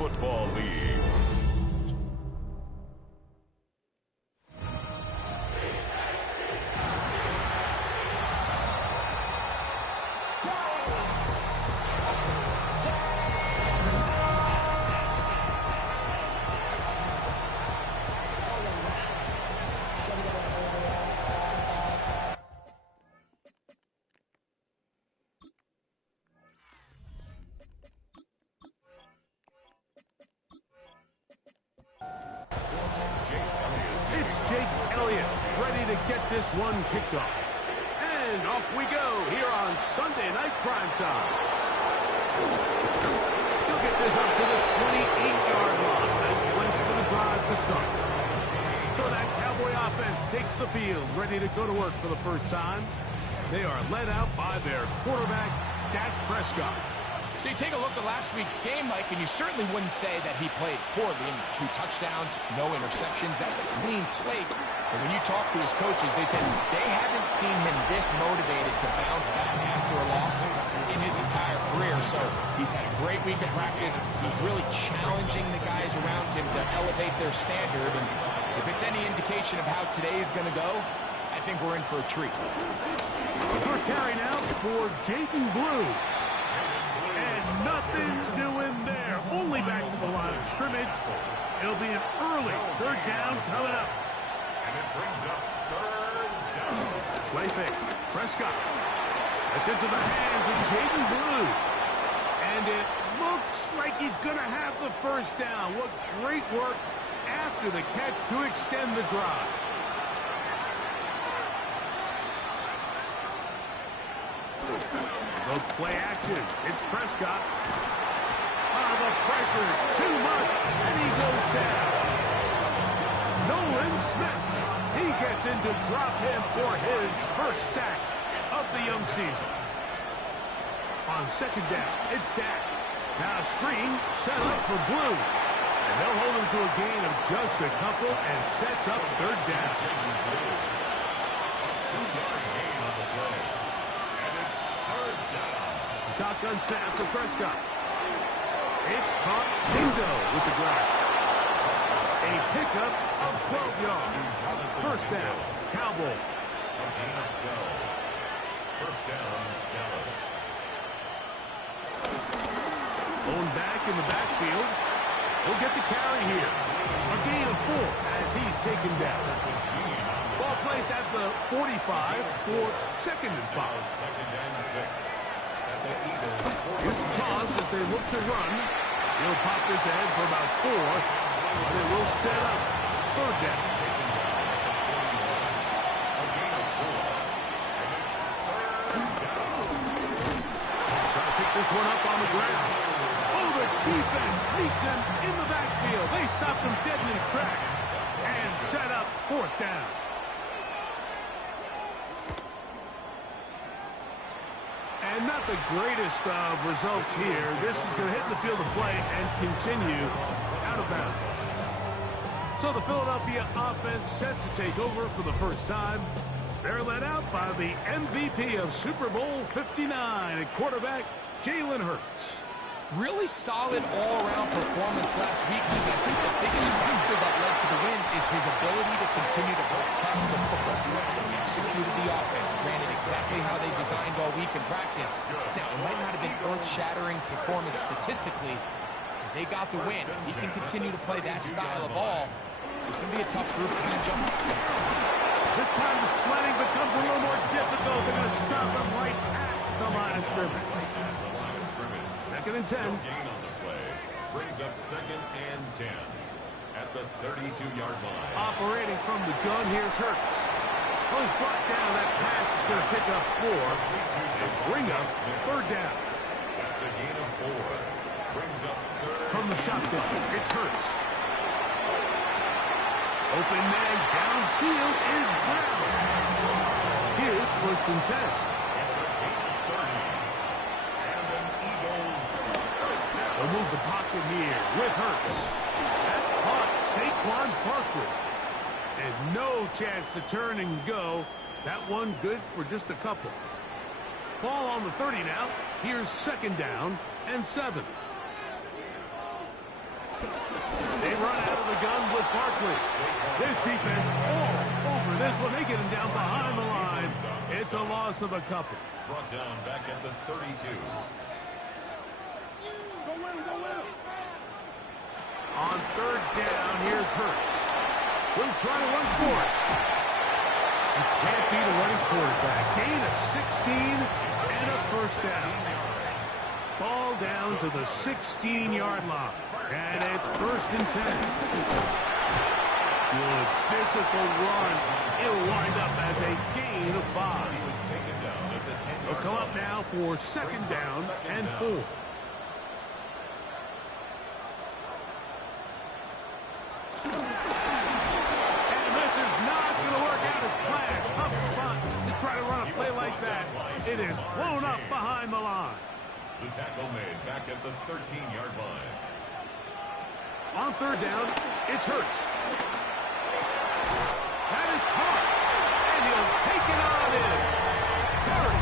Football League. Get this one kicked off. And off we go here on Sunday Night Primetime. He'll get this up to the 28-yard line. Nice place for the drive to start. So that Cowboy offense takes the field, ready to go to work for the first time. They are led out by their quarterback, Dak Prescott. So you take a look at last week's game, Mike, and you certainly wouldn't say that he played poorly. 2 touchdowns, no interceptions. That's a clean slate. But when you talk to his coaches, they said they haven't seen him this motivated to bounce back after a loss in his entire career. So he's had a great week of practice. He's really challenging the guys around him to elevate their standard. And if it's any indication of how today is going to go, I think we're in for a treat. First carry now for Jaden Blue. And nothing doing there. Only back to the line of scrimmage. It'll be an early third down coming up. And it brings up third down. Play fake. Prescott. It's into the hands of Jaden Blue. And it looks like he's going to have the first down. What great work after the catch to extend the drive. Look, play action. It's Prescott. Oh, the pressure. Too much. And he goes down. Nolan Smith. He gets into drop him for his first sack of the young season. On second down, it's Dak. Now a screen set up for Blue. And they'll hold him to a gain of just a couple and sets up third down. 2-yard gain on the play. And it's third down. Shotgun snap for Prescott. It's caught. Bingo with the grab. A pickup of 12 yards. First down, Cowboys. A gain of 12. First down, Dallas. Going back in the backfield. He'll get the carry here. A gain of 4 as he's taken down. Ball placed at the 45 for second and 5. Second and 6. At the Eagles. Here's a toss as they look to run. He'll pop this ahead for about 4. But it will set up third down. A gain of 4. And it's third down. Trying to pick this one up on the ground. Oh, the defense meets him in the backfield. They stopped him dead in his tracks and set up fourth down. And not the greatest of results here. This is going to hit the field of play and continue out of bounds. So the Philadelphia offense set to take over for the first time. They're led out by the MVP of Super Bowl 59 at quarterback, Jalen Hurts. Really solid all-around performance last week. I think the biggest factor that led to the win is his ability to continue to protect the football. He executed the offense, ran it exactly how they designed all week in practice. Now, it might not have been earth-shattering performance statistically, but they got the win. He can continue to play that style of ball. It's going to be a tough group to jump. This time the sledding becomes a little more difficult. They're going to stop him right at the line of scrimmage. Second and 10. No gain on the play. Brings up second and 10 at the 32-yard line. Operating from the gun, here's Hurts. Oh, he's brought down. That pass is going to pick up 4 and bring up third down. That's a gain of 4. Brings up third. From the shotgun, it's Hurts. Open man downfield is Brown. Here's first and 10. It's a gain of 30. And an Eagles first down. They'll move the pocket here with Hurts. That's caught. Saquon Barkley. And no chance to turn and go. That one good for just a couple. Ball on the 30 now. Here's second down and 7. run out of the gun with Barkley. This defense all over this one. They get him down behind the line. It's a loss of a couple. Brought down back at the 32. On third down, here's Hurts. He'll try to run for it. You can't beat a running quarterback. Gain of 16 and a first down. Ball down to the 16-yard line. And it's first and 10. Good physical run. It'll wind up as a gain of 5. He was taken down at the 10-yard They'll come up now for second down and 4. And this is not going to work out as planned. Tough spot to try to run a play like that. It is blown up behind the line. The tackle made back at the 13-yard line. On third down, it's Hurts. That is caught. And he'll take it on in. Flurry.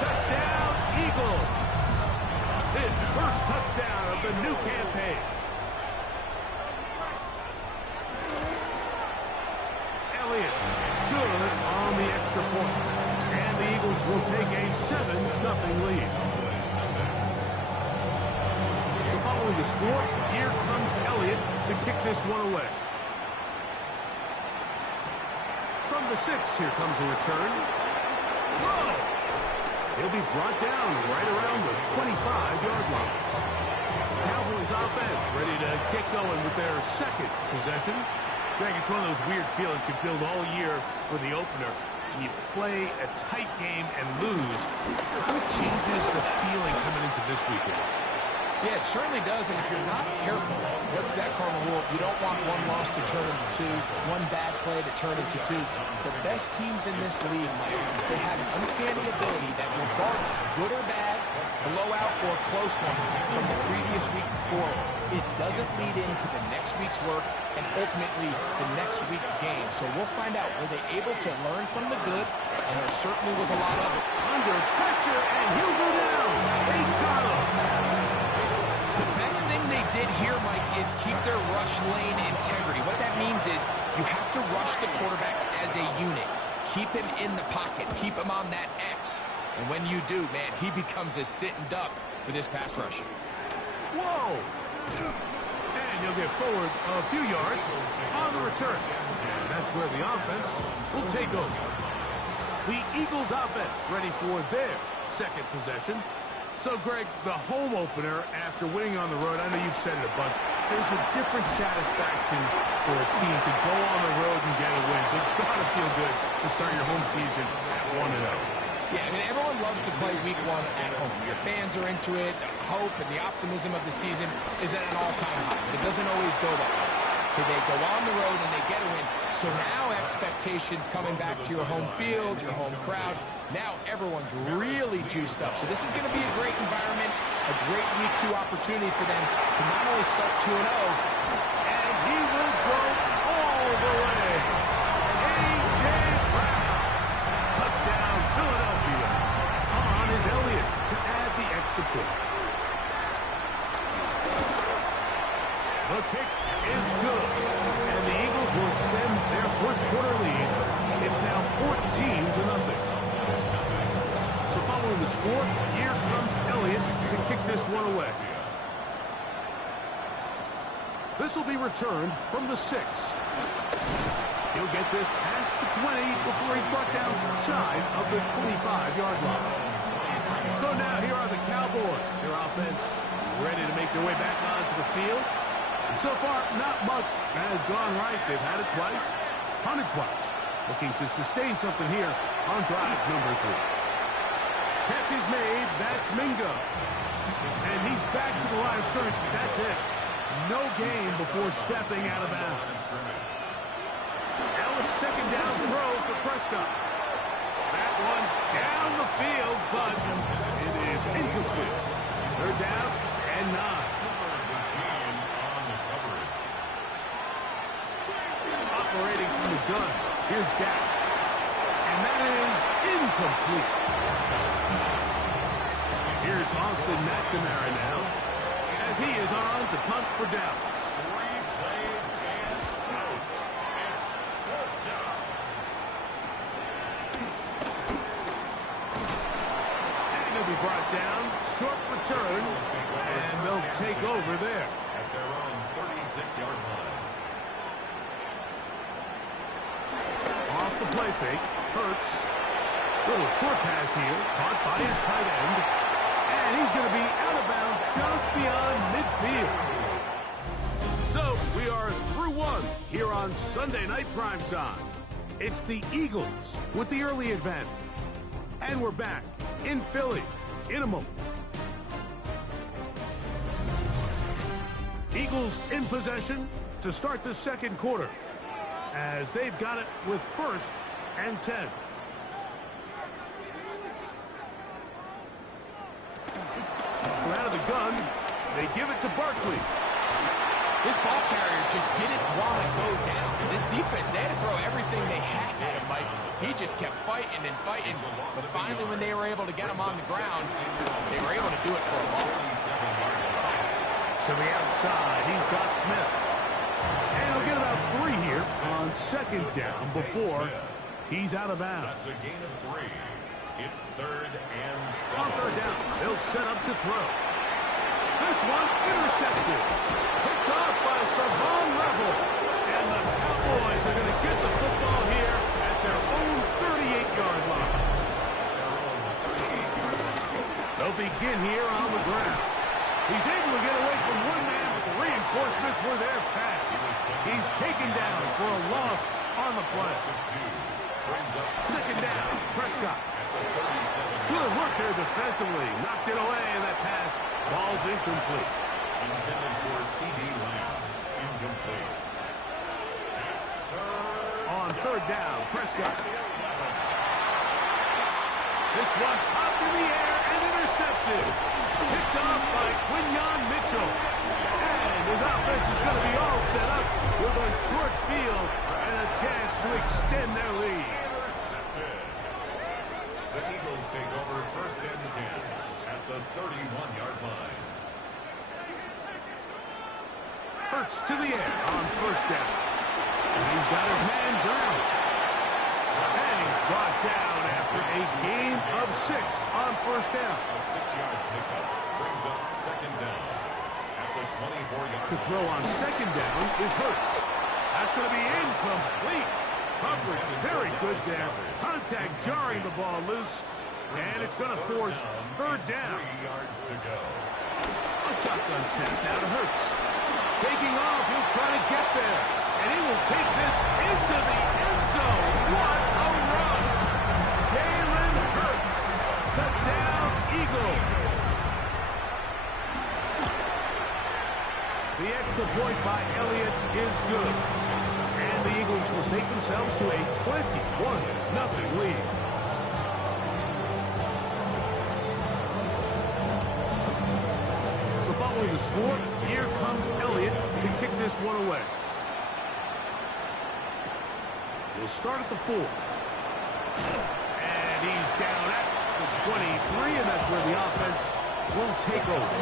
Touchdown, Eagles. His first touchdown of the new campaign. Elliott, good on the extra point. And the Eagles will take a 7-0 lead. So following the score, here comes Elliott to kick this one away. From the 6, here comes a return. Whoa! He'll be brought down right around the 25-yard line. Cowboys offense ready to get going with their second possession. Greg, it's one of those weird feelings you build all year for the opener. You play a tight game and lose. How it changes the feeling coming into this weekend. Yeah, it certainly does, and if you're not careful, what's that cardinal rule? You don't want one loss to turn into 2, one bad play to turn into 2. The best teams in this league, Mike, they have an uncanny ability that regardless, good or bad, blowout or close one from the previous week before, it doesn't lead into the next week's work and ultimately the next week's game. So we'll find out, were they able to learn from the good? And there certainly was a lot of it. Under pressure, and he'll go down. They got him. The best thing they did here, Mike, is keep their rush lane integrity. What that means is you have to rush the quarterback as a unit. Keep him in the pocket. Keep him on that X. And when you do, man, he becomes a sitting duck for this pass rush. Whoa! And you'll get forward a few yards on the return. And that's where the offense will take over. The Eagles offense ready for their second possession. So, Greg, the home opener after winning on the road, I know you've said it a bunch, there's a different satisfaction for a team to go on the road and get a win. So it's got to feel good to start your home season at 1-0. Yeah, I mean, everyone loves to play week 1 at home. Your fans are into it. The hope and the optimism of the season is at an all-time high. But it doesn't always go that way. So they go on the road and they get a win. So now expectations coming back to your home field, your home crowd. Now everyone's really juiced up. So this is going to be a great environment, a great week 2 opportunity for them to not only start 2-0. And he will go all the way. A.J. Brown. Touchdowns, Philadelphia. On is Elliott to add the extra point. The kick is good. And the Eagles will extend their first quarter lead. It's now 14-0. So following the score, here comes Elliott to kick this one away. This will be returned from the 6. He'll get this past the 20 before he's brought down shy of the 25-yard line. So now here are the Cowboys. Their offense ready to make their way back onto the field. And so far, not much has gone right. They've had it twice, punted twice. Looking to sustain something here on drive number 3. Catch is made. That's Mingo. And he's back to the line of scrimmage. That's it. No gain before stepping out of bounds. Now a second down throw for Prescott. That one down the field, but it is incomplete. Third down and 9. Operating from the gun. Here's Dak. And that is incomplete. Here's Austin McNamara now, as he is on to punt for Dallas. take over there. At their own 36-yard line. Off the play fake. Hurts. Little short pass here. Caught by his tight end. And he's going to be out of bounds just beyond midfield. So we are through one here on Sunday Night Primetime. It's the Eagles with the early advantage. And we're back in Philly in a moment. Eagles in possession to start the second quarter, as they've got it with 1st and 10. Out of the gun, they give it to Barkley. This ball carrier just didn't want to go down. And this defense, they had to throw everything they had at him, Mike. He just kept fighting and fighting. But finally, when they were able to get him on the ground, they were able to do it for a loss. To the outside, he's got Smith. And he'll get about 3 here on 2nd down before he's out of bounds. That's a gain of 3. It's 3rd and 7. On 3rd down, they'll set up to throw. This one intercepted. Picked off by Savon Revel. And the Cowboys are going to get the football here at their own 38-yard line. They'll begin here on the ground. He's able to get away from one man, but the reinforcements were there fast. He's taken down for a loss on the play. 2nd down, Prescott. Good work there defensively. Knocked it away, and that pass ball's incomplete. Intended for C.D. Lamb. Incomplete. On 3rd down, Prescott. This one popped in the air and intercepted. Picked off by Quinyon Mitchell. And his offense is going to be all set up with a short field and a chance to extend their lead. The Eagles take over 1st and 10 at the 31-yard line. Hurts to the air on 1st down. He's got his man down. And he's brought down after a gain of 6 on 1st down. A 6-yard pickup brings up 2nd down at the 24-yard To throw on 2nd down is Hurts. That's going to be incomplete. Coverage very good there. Contact jarring the ball loose. And it's going to force 3rd down. 3 yards to go. A shotgun snap now to Hurts. Taking off, he'll try to get there. And he will take this into the end zone. What a run! Jalen Hurts. Touchdown, Eagles. The extra point by Elliott is good. And the Eagles will take themselves to a 21-0 lead. So following the score, here comes Elliott to kick this one away. We'll start at the 4. And he's down at the 23, and that's where the offense will take over.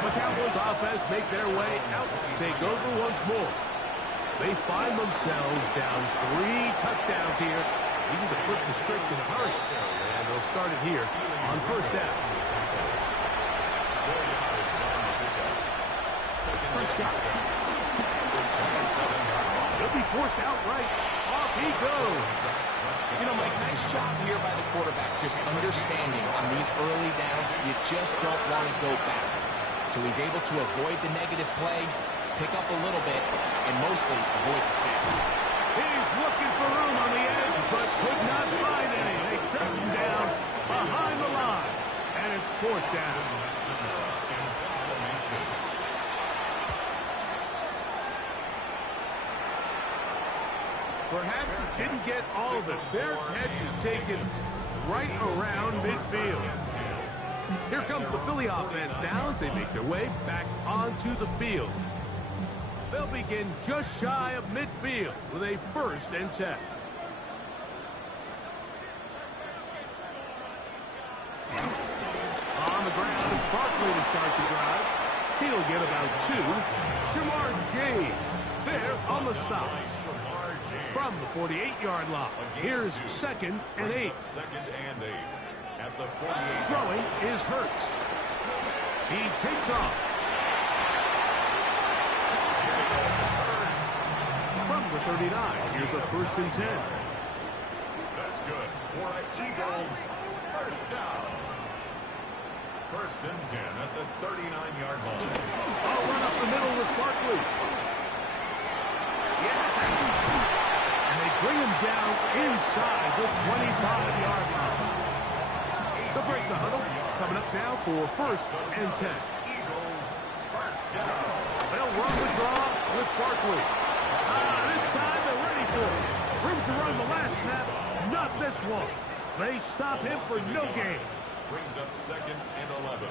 The Cowboys offense make their way out, take over once more. They find themselves down 3 touchdowns here. Even to flip the script in a hurry. And they'll start it here on 1st down. Prescott. He'll be forced outright. Off he goes. You know, Mike, nice job here by the quarterback, just understanding on these early downs, you just don't want to go backwards. So he's able to avoid the negative play, pick up a little bit, and mostly avoid the sack. He's looking for room on the edge, but could not find any. They track him down behind the line, and it's 4th down. Perhaps he didn't get all of it. Their catch is taken right around midfield. Here comes the Philly offense now as they make their way back onto the field. They'll begin just shy of midfield with a 1st and 10. On the ground, it's Barkley to start the drive. He'll get about 2. Shamar James there on the stop. From the 48-yard line. Here's 2nd and 8. 2nd and 8. At the 48. Throwing is Hurts. He takes off. the 39. Here's a 1st and 10. That's good. For Eagles, first down. 1st and 10 at the 39-yard line. I'll run up the middle with Barkley. Yeah. And they bring him down inside the 25-yard line. They'll break the huddle. Coming up now for 1st and 10. Eagles, first down. They'll run the draw with Barkley. This time they're ready for it. Room to run the last snap. Not this one. They stop him for no gain. Brings up 2nd and 11.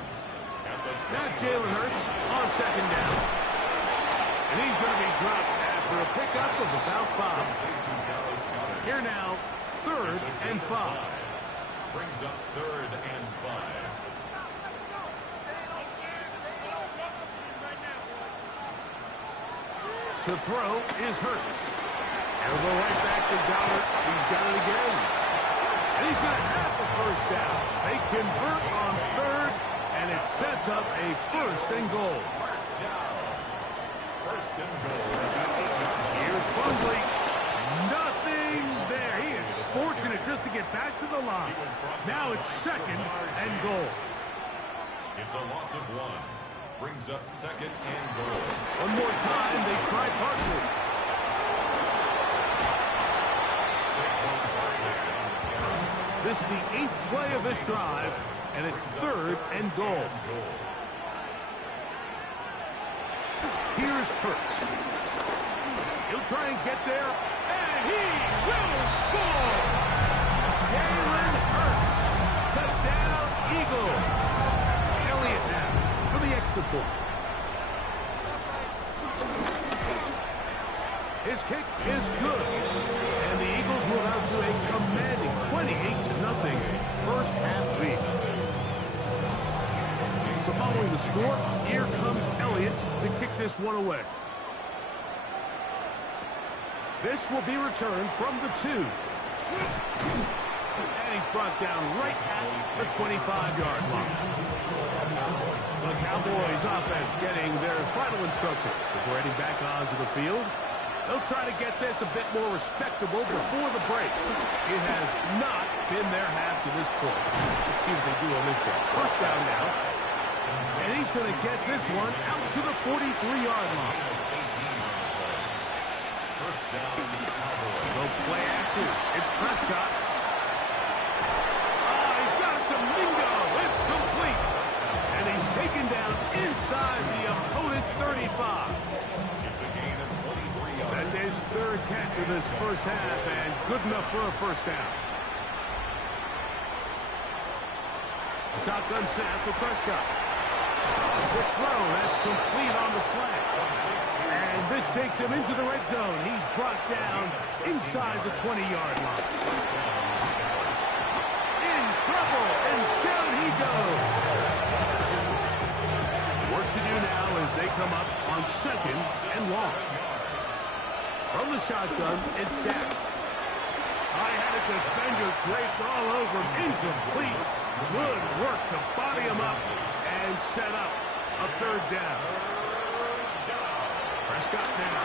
Now Jalen Hurts on 2nd down. And he's going to be dropped after a pickup of about 5. Here now, 3rd and 5. Brings up 3rd and 5. To throw is Hurts. And we'll go right back to Goddard. He's got it again. And he's going to have the 1st down. They convert on 3rd, and it sets up a 1st and goal. First down. 1st and goal. Here's Bungley. Nothing there. He is fortunate just to get back to the line. Now it's 2nd and goal. It's a loss of 1. Brings up 2nd and goal. One more time, they try Barkley. This is the 8th play of this drive, and it's 3rd and goal. Here's Hurts. He'll try and get there, and he will score! Jalen Hurts. Touchdown, Eagles. Elliott now for the extra point. His kick is good. And the Eagles move out to a commanding 28-0 first half lead. So following the score, here comes Elliott to kick this one away. This will be returned from the 2. And he's brought down right at the 25-yard line. The Cowboys offense getting their final instructions before heading back onto the field. They'll try to get this a bit more respectable before the break. It has not been their half to this point. Let's see what they do on this drive. First down now. And he's going to get this one out to the 43-yard line. First down, Cowboys. No play action. It's Prescott. He's got it to Mingo. It's complete. And he's taken down inside the opponent's 35. It's a gain of 23 yards. That's his 3rd catch of this first half, and good enough for a first down. Shotgun snap for Prescott. Quick throw, that's complete on the slant. And this takes him into the red zone. He's brought down inside the 20-yard line. In trouble, and down he goes. Work to do now as they come up on 2nd and long. From the shotgun, it's Dak. I had a defender draped all over him. Incomplete. Good work to body him up and set up a 3rd down. Prescott now.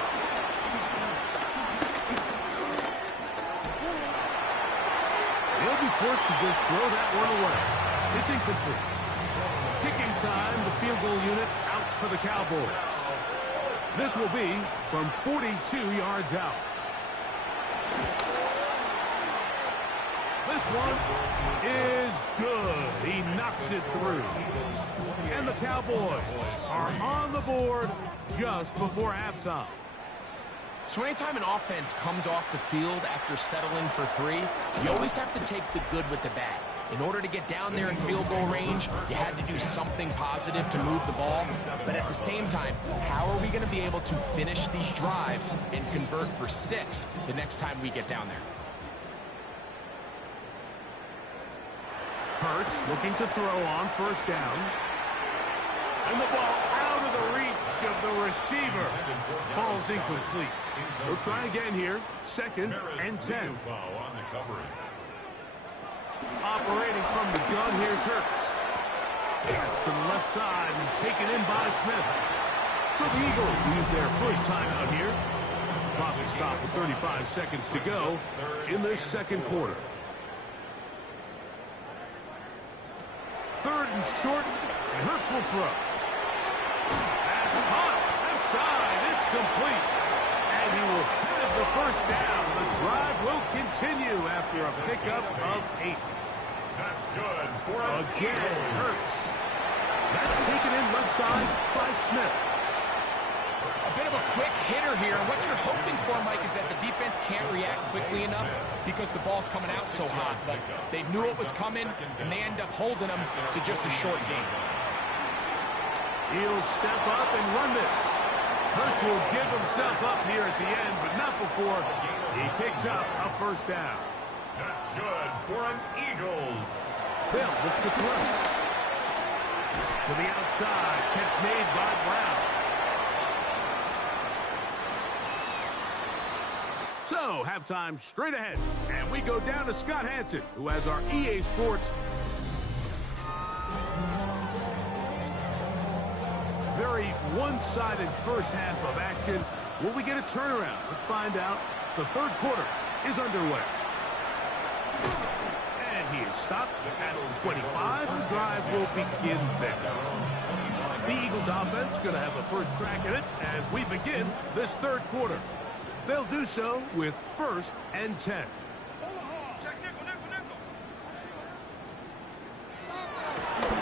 He'll be forced to just throw that one away. It's incomplete. Kicking time, the field goal unit out for the Cowboys. This will be from 42 yards out. This one is good. He knocks it through. And the Cowboys are on the board just before halftime. So anytime an offense comes off the field after settling for 3, you always have to take the good with the bad. In order to get down there in field goal range, you had to do something positive to move the ball. But at the same time, how are we going to be able to finish these drives and convert for 6 the next time we get down there? Hurts looking to throw on 1st down. And the ball out of the reach of the receiver. Ball's incomplete. We'll try again here. 2nd and 10. Operating from the gun, here's Hurts. It's to the left side and taken in by Smith. So the Eagles use their first timeout here. Clock will stop with 35 seconds to go in this second quarter. Third and short, and Hurts will throw. That's caught. Left side. It's complete. And he will have the first down. The drive will continue after a pickup of 8. That's good for again. Hurts. That's taken in left side by Smith. A bit of a quick hitter here. What you're hoping for, Mike, is that the defense can't react quickly enough because the ball's coming out so hot. But they knew it was coming, and they end up holding them to just a short game. He'll step up and run this. Hurts will give himself up here at the end, but not before he picks up a first down. That's good for an Eagles. They'll look to throw. To the outside. Catch made by Brown. So, halftime straight ahead. And we go down to Scott Hanson, who has our EA Sports. Very one-sided first half of action. Will we get a turnaround? Let's find out. The third quarter is underway. And he is stopped at 25. The drive will begin then. The Eagles offense going to have a first crack at it as we begin this third quarter. They'll do so with 1st and 10.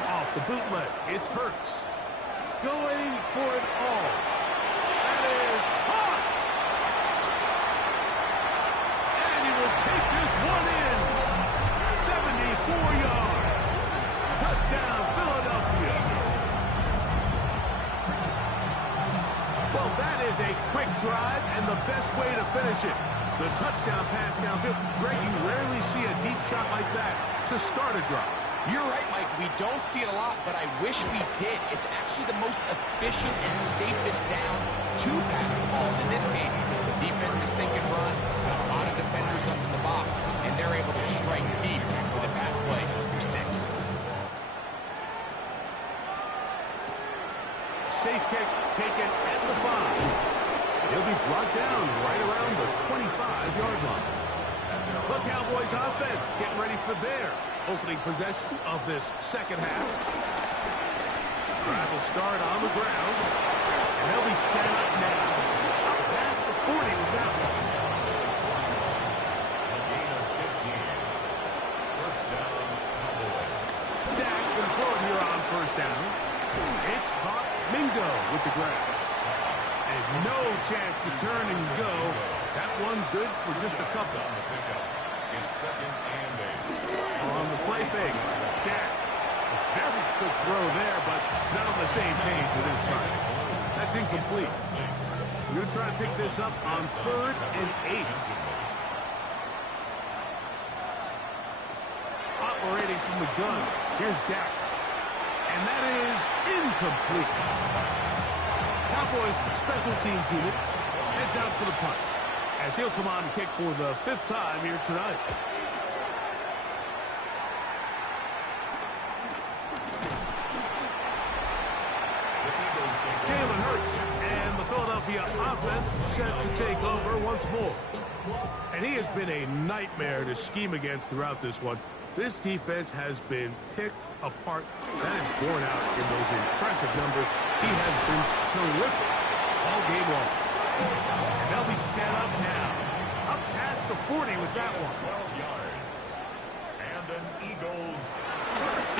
Off the bootleg, it's Hurts. Going for it all. That is hot. And he will take this one in. 74 yards. Touchdown, Philadelphia. Well, that is a quick drive and the best way to finish it. The touchdown pass downfield. Greg, you rarely see a deep shot like that to start a drive. You're right, Mike. We don't see it a lot, but I wish we did. It's actually the most efficient and safest down to pass the ball. In this case, the defense is thinking run, got a lot of defenders up in the box, and they're able to strike deep with a pass play for 6. Safe kick taken at the 5. He'll be brought down right around the 25-yard line. The Cowboys offense getting ready for their opening possession of this second half. Drive will start on the ground, and they'll be set up now. Up past the 40 with that one. A gain of 15. First down, Cowboys. Dak can throw it here on first down. It's caught. Mingo with the grab. And no chance to turn and go. That one good for just a couple. On the pickup. It's 2nd and 8. On the play fake. Dak. A very good throw there, but not on the same page with this time. That's incomplete. We're going to try to pick this up on 3rd and 8. Operating from the gun. Here's Dak. And that is incomplete. Cowboys special teams unit heads out for the punt as he'll come on and kick for the 5th time here tonight. Jalen Hurts and the Philadelphia offense set to take over once more. And he has been a nightmare to scheme against throughout this one. This defense has been picked apart. That is borne out in those impressive numbers. He has been terrific all game long. And they'll be set up now. Up past the 40 with that one. 12 yards. And an Eagles.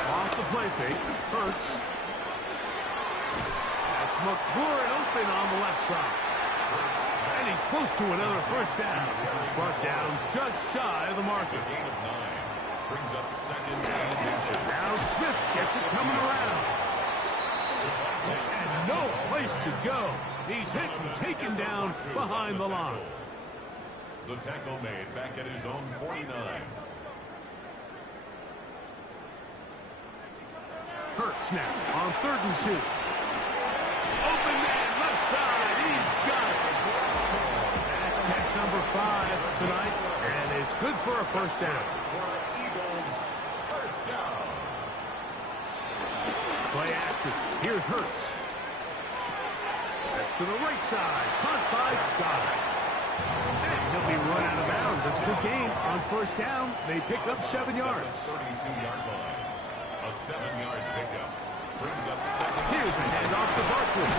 Off the play fake. Hurts. That's McLaurin open on the left side. And he's close to another first down. This is brought down just shy of the marker. A gain of 9. Brings up 2nd and inches. Now Smith gets it coming around. And no place to go. He's hit and taken down behind the line. The tackle made back at his own 49. Hurts now on 3rd and 2. Open man left side. He's got it. That's catch number 5 tonight. And it's good for a first down. Eagles, first down. Play action. Here's Hurts. That's to the right side. Caught by Goddard. He'll be run out of bounds. It's a good game. On first down, they pick up 7 yards. 32-yard line. A 7-yard pickup. Brings up second. Here's a handoff to Barkley.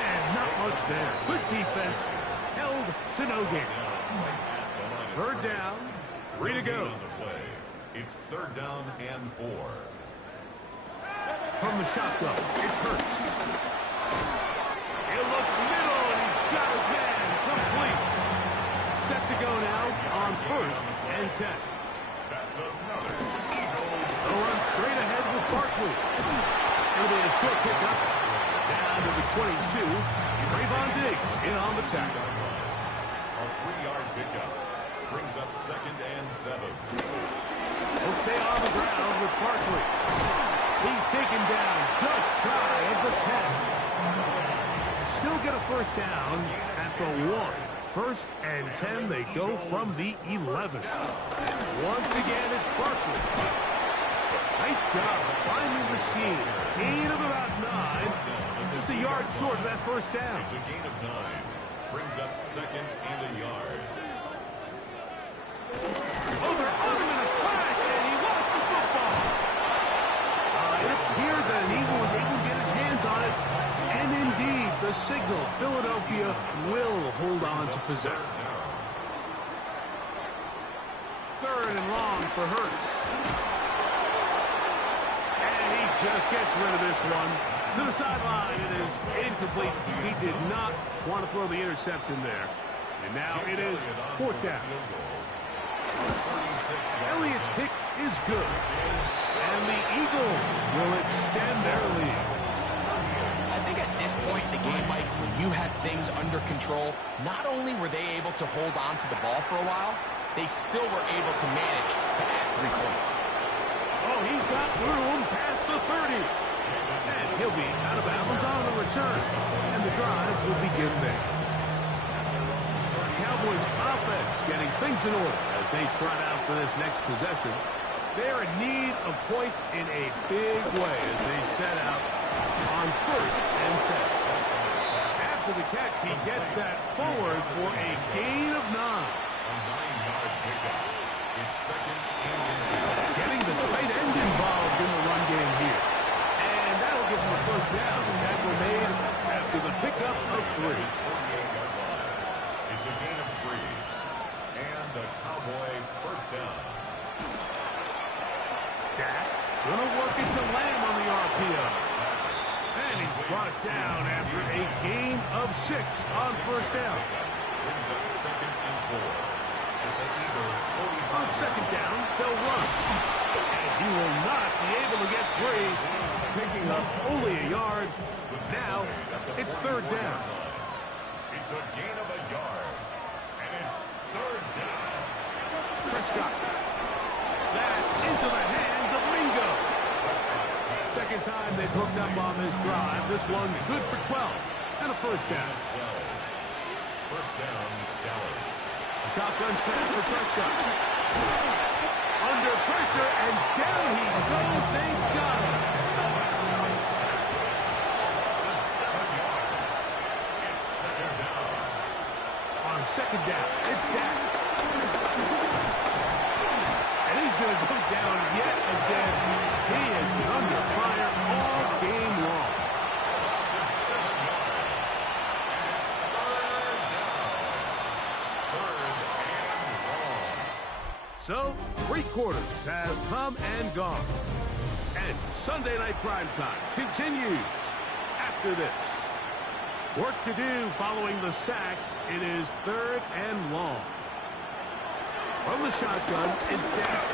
And not much there. Good defense. Held to no gain. Third down. 3 to go. It's third down and 4. From the shotgun, it's Hurts. He'll look middle, and he's got his man complete. Set to go now on first and 10. That's another Eagles. They'll run straight ahead with Barkley. It'll be a short pickup. Down to the 22. Trayvon Diggs in on the tackle. A 3-yard pickup. Brings up second and 7. He'll stay on the ground with Barkley. He's taken down just shy of the 10. Still get a first down at the 1. First and 10, they go from the 11. Once again, it's Barkley. Nice job finding the seam. Gain of about 9. Just a yard short of that first down. It's a gain of 9. Brings up second and a yard. Oh, they're on him in a flash, and he lost the football. It appeared that an Eagle was able to get his hands on it. And indeed, the signal, Philadelphia will hold on to possession. Third and long for Hurts. And he just gets rid of this one. To the sideline, it is incomplete. He did not want to throw the interception there. And now it is fourth down. Elliott's pick is good. And the Eagles will extend their lead. I think at this point in the game, Mike, when you had things under control, not only were they able to hold on to the ball for a while, they still were able to manage to add 3 points. Oh, he's got room past the 30. And he'll be out of bounds on the return. And the drive will begin there. Cowboys offense getting things in order as they trot out for this next possession. They're in need of points in a big way as they set out on first and 10. After the catch, he gets that forward for a gain of 9. A 9-yard pickup. It's second and inches. Getting the tight end involved in the run game here. And that'll give him a first down. Tackle made after the pickup of 3. 48-yard line. It's a gain of 3. And a Cowboy first down. Dak gonna work it to Lamb on the RPO. And he's brought down after a gain of 6 on first down. Brings up second and 4. As the Eagles 45. On second down, they'll run. And he will not be able to get free. Picking up only a yard. Now, it's third down. It's a gain of a yard. And it's third down. Prescott. That's into the hands of Mingo. Second time they've hooked up on this drive. This one good for 12. And a first down. 12. First down, Dallas. A shotgun snap for Prescott. Under pressure, and down he goes. They got him. It's second down. On second down, it's Dak. And he's going to go down yet again. He has been under fire all game long. 7 yards. And it's third down. Third and long. So, 3 quarters have come and gone. And Sunday Night Primetime continues after this. Work to do following the sack. It is third and long. From the shotgun, it's Dak.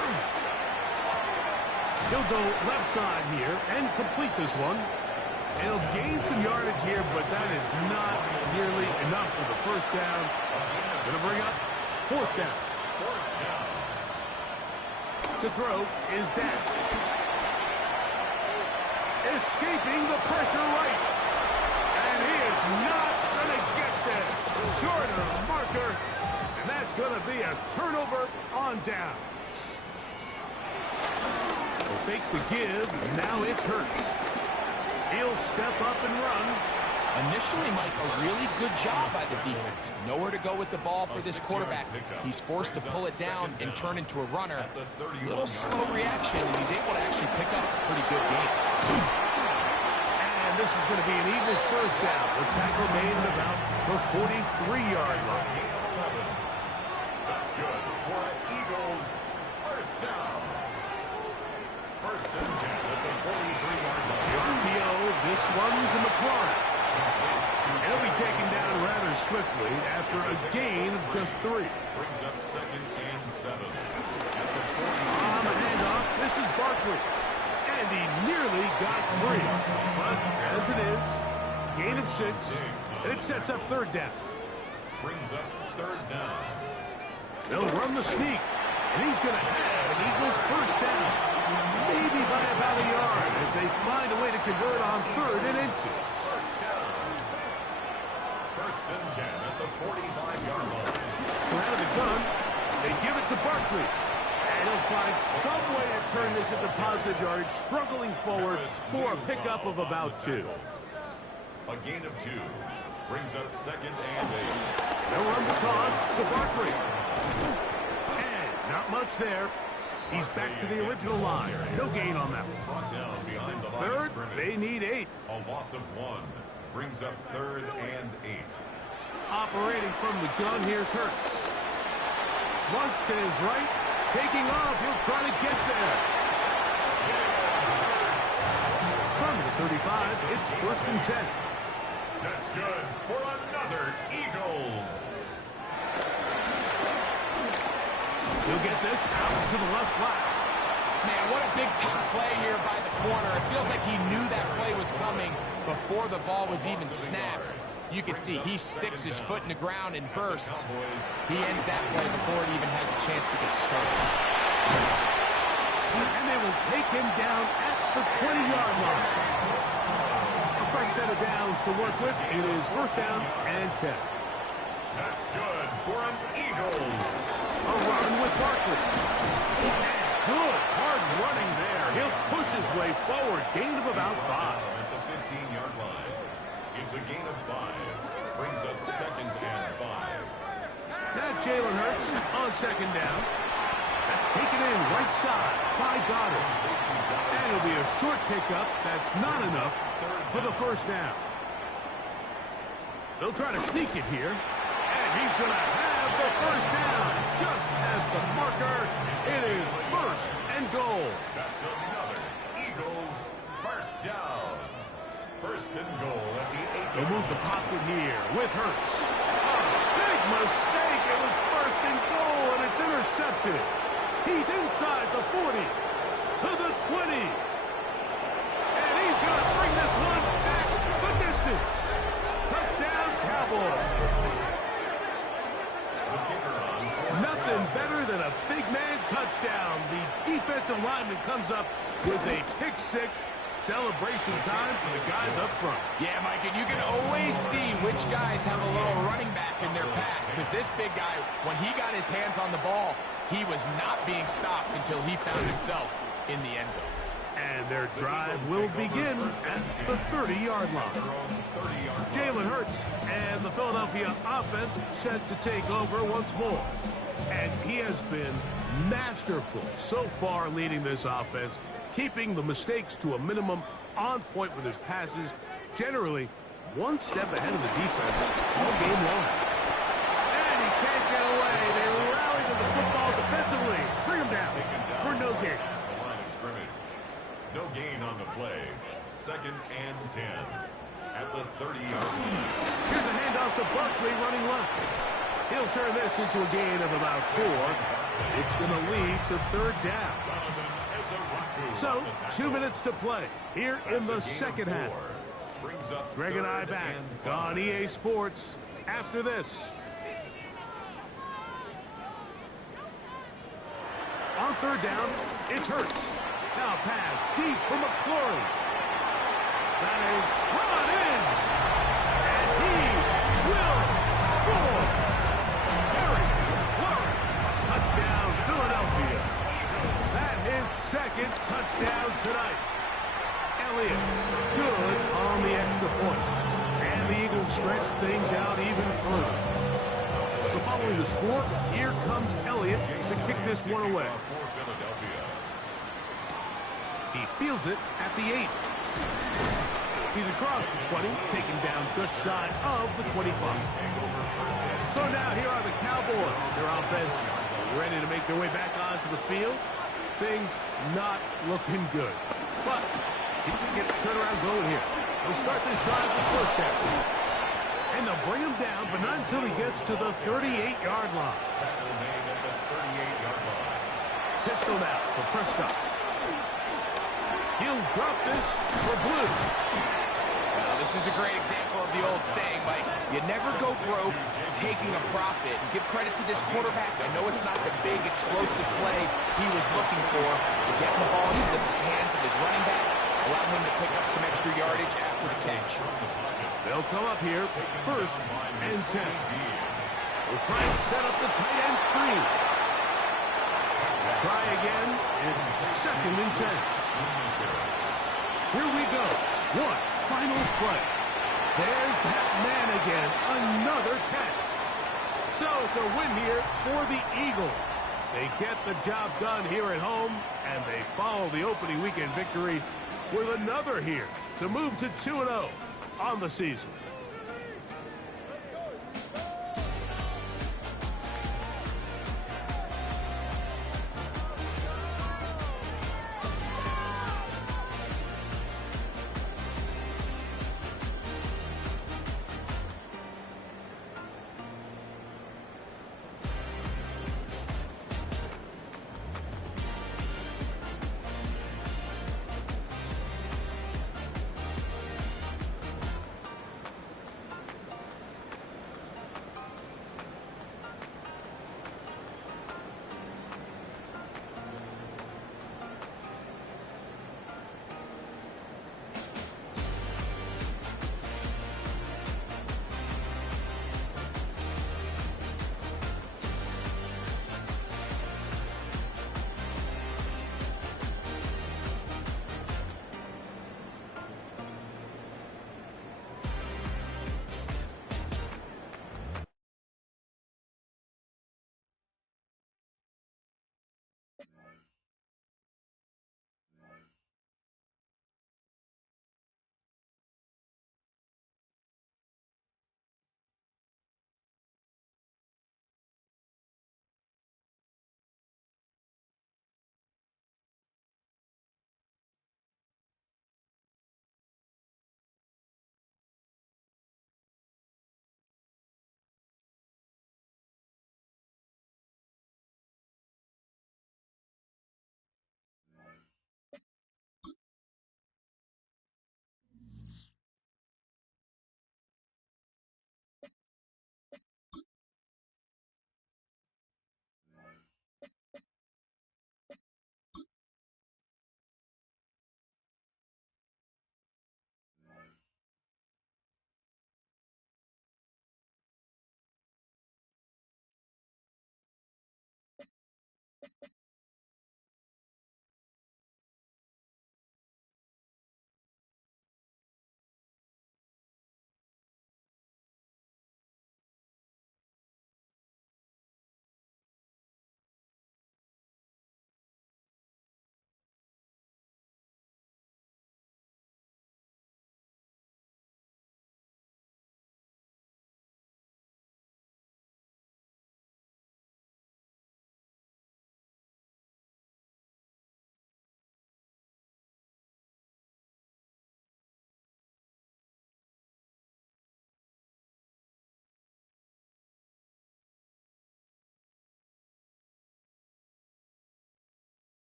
He'll go left side here and complete this one. He'll gain some yardage here, but that is not nearly enough for the first down. It's going to bring up fourth down. To throw is Dak. Escaping the pressure right. And he is not going to get there. Short of the marker. And that's going to be a turnover on down. They'll fake the give. Now it's Hurts. He'll step up and run. Initially, Mike, a really good job by the defense. Nowhere to go with the ball for this quarterback. He's forced to pull it down and turn into a runner. A little slow reaction, and he's able to actually pick up a pretty good game. And this is going to be an Eagles first down. The tackle made at about the 43-yard line. That's good for an Eagles first down. First and 10 at the 43-yard line. The RPO, this one to McLaurin. He'll be taken down rather swiftly after a gain of just 3. Brings up second and 7. At the 40. On the handoff, this is Barkley. And he nearly got free. But as it is, gain of 6, and it sets up third down. Brings up third down. They'll run the sneak, and he's going to have an Eagles first down. Maybe by about a yard as they find a way to convert on third and inches. First and 10 at the 45-yard line. Out of the gun, they give it to Barkley. And he'll find some way to turn this into positive yardage, struggling forward for a pickup of about 2. A gain of 2. Brings up second and 8. They'll run the toss to Barkley. And not much there. He's back to the original line. No gain on that one. Brought down behind the line Third, of scrimmage. they need 8. A loss of 1. Brings up third and 8. Operating from the gun, here's Hurts. Flush to his right. Taking off, he'll try to get there. From the 35, it's first and 10. That's good for another Eagles. He'll get this out to the left flat. Man, what a big time play here by the corner. It feels like he knew that play was coming before the ball was even snapped. You can see he sticks his foot in the ground and bursts. He ends that play before it even has a chance to get started. And they will take him down at the 20-yard line. A fresh set of downs to work with. It is first down and 10. That's good for an Eagles. A run with Barkley. Good hard running there. He'll push his way forward. Gain of about 5. At the 15-yard line. It's a gain of 5. Brings up second and 5. Now Jalen Hurts on second down. That's taken in right side by Goddard. And it'll be a short pickup. That's not enough for the first down. They'll try to sneak it here. And he's going to have the first down. Just as the marker, it is first and goal. That's another Eagles first down. First and goal at the 8. They'll move the pocket here with Hurts. Big mistake. It was first and goal, and it's intercepted. He's inside the 40 to the 20. And he's going to bring this one back the distance. Touchdown, Cowboys. Nothing better than a big man touchdown. The defensive lineman comes up with a pick 6. Celebration time for the guys up front. Yeah, Mike, and you can always see which guys have a little running back in their pass, because this big guy, when he got his hands on the ball, he was not being stopped until he found himself in the end zone. And their drive will begin at the 30-yard line. Jalen Hurts and the Philadelphia offense set to take over once more. And he has been masterful so far leading this offense, keeping the mistakes to a minimum, on point with his passes, generally one step ahead of the defense all game long. And he can't get away. They rally to the football defensively. Bring him down for no gain. The line of scrimmage. No gain on the play. Second and 10 at the 30-yard line. Here's a handoff to Barkley running left. He'll turn this into a gain of about 4. It's going to lead to third down. So, 2 minutes to play here in the second half. Greg and I back on EA Sports after this. On third down, it's Hurts. Now pass deep for McLaurin. That is brought in. And he will score. Harry McLaurin. Touchdown, Philadelphia. That his second touchdown tonight. Elliott good on the extra point. And the following the score. Here comes Elliott to kick this one away. For Philadelphia. He fields it at the 8. He's across the 20, taken down just shy of the 25. So now here are the Cowboys. Their offense ready to make their way back onto the field. Things not looking good. But see if we can get the turnaround going here. They'll start this drive with first down. And they'll bring him down, but not until he gets to the 38-yard line. Tackle made at the 38-yard line. Pistol now for Prescott. He'll drop this for Blue. Well, this is a great example of the old saying, Mike. You never go broke taking a profit. Give credit to this quarterback. I know it's not the big, explosive play he was looking for, but getting the ball into the hands of his running back allowed him to pick up some extra yardage after the catch. They'll come up here, first and 10. We'll try and set up the tight end screen. Try again. It's second and 10. Here we go. One final play. There's that man again. Another catch. So it's a win here for the Eagles. They get the job done here at home, and they follow the opening weekend victory with another here to move to 2-0 on the season.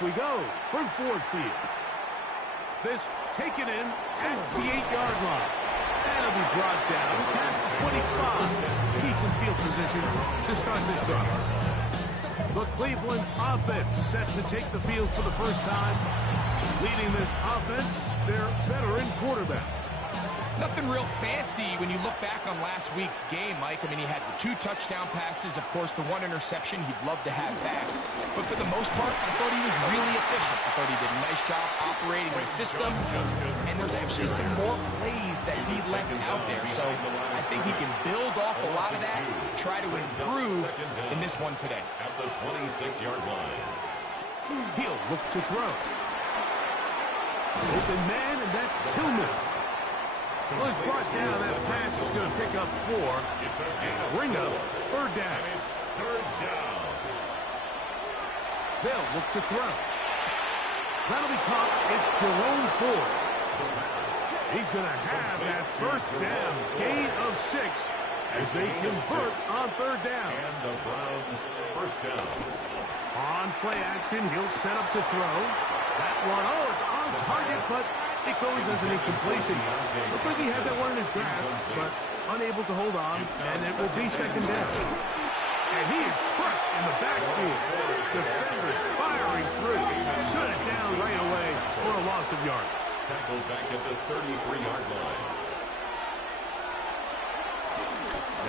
Off we go from Ford Field. This taken in at the 8-yard line. And it'll be brought down past the 25. Decent field position to start this drive. The Cleveland offense set to take the field for the first time. Leading this offense, their veteran quarterback. Nothing real fancy when you look back on last week's game, Mike. I mean, he had the 2 touchdown passes, of course, the 1 interception he'd love to have back. But for the most part, I thought he was really efficient. I thought he did a nice job operating the system. And there's actually some more plays that he left out there. So I think he can build off a lot of that, try to improve in this one today. At the 26-yard line. He'll look to throw. Open man, and that's Tillman. Well, it's brought down. That pass is going to pick up 4 and bring up 3rd down. And it's 3rd down. They'll look to throw. That'll be caught. It's Jerome Ford. He's going to have that 1st down. Gain of 6 as they convert on 3rd down. And the Browns 1st down. On play action, he'll set up to throw. That one, it's on target, but it goes as an incompletion. Looks like he had that one in his grasp, but unable to hold on, and it will be 2nd down. And he is crushed in the backfield. Defenders firing through. Shut it down right away for a loss of yardage. Tackled back at the 33-yard line.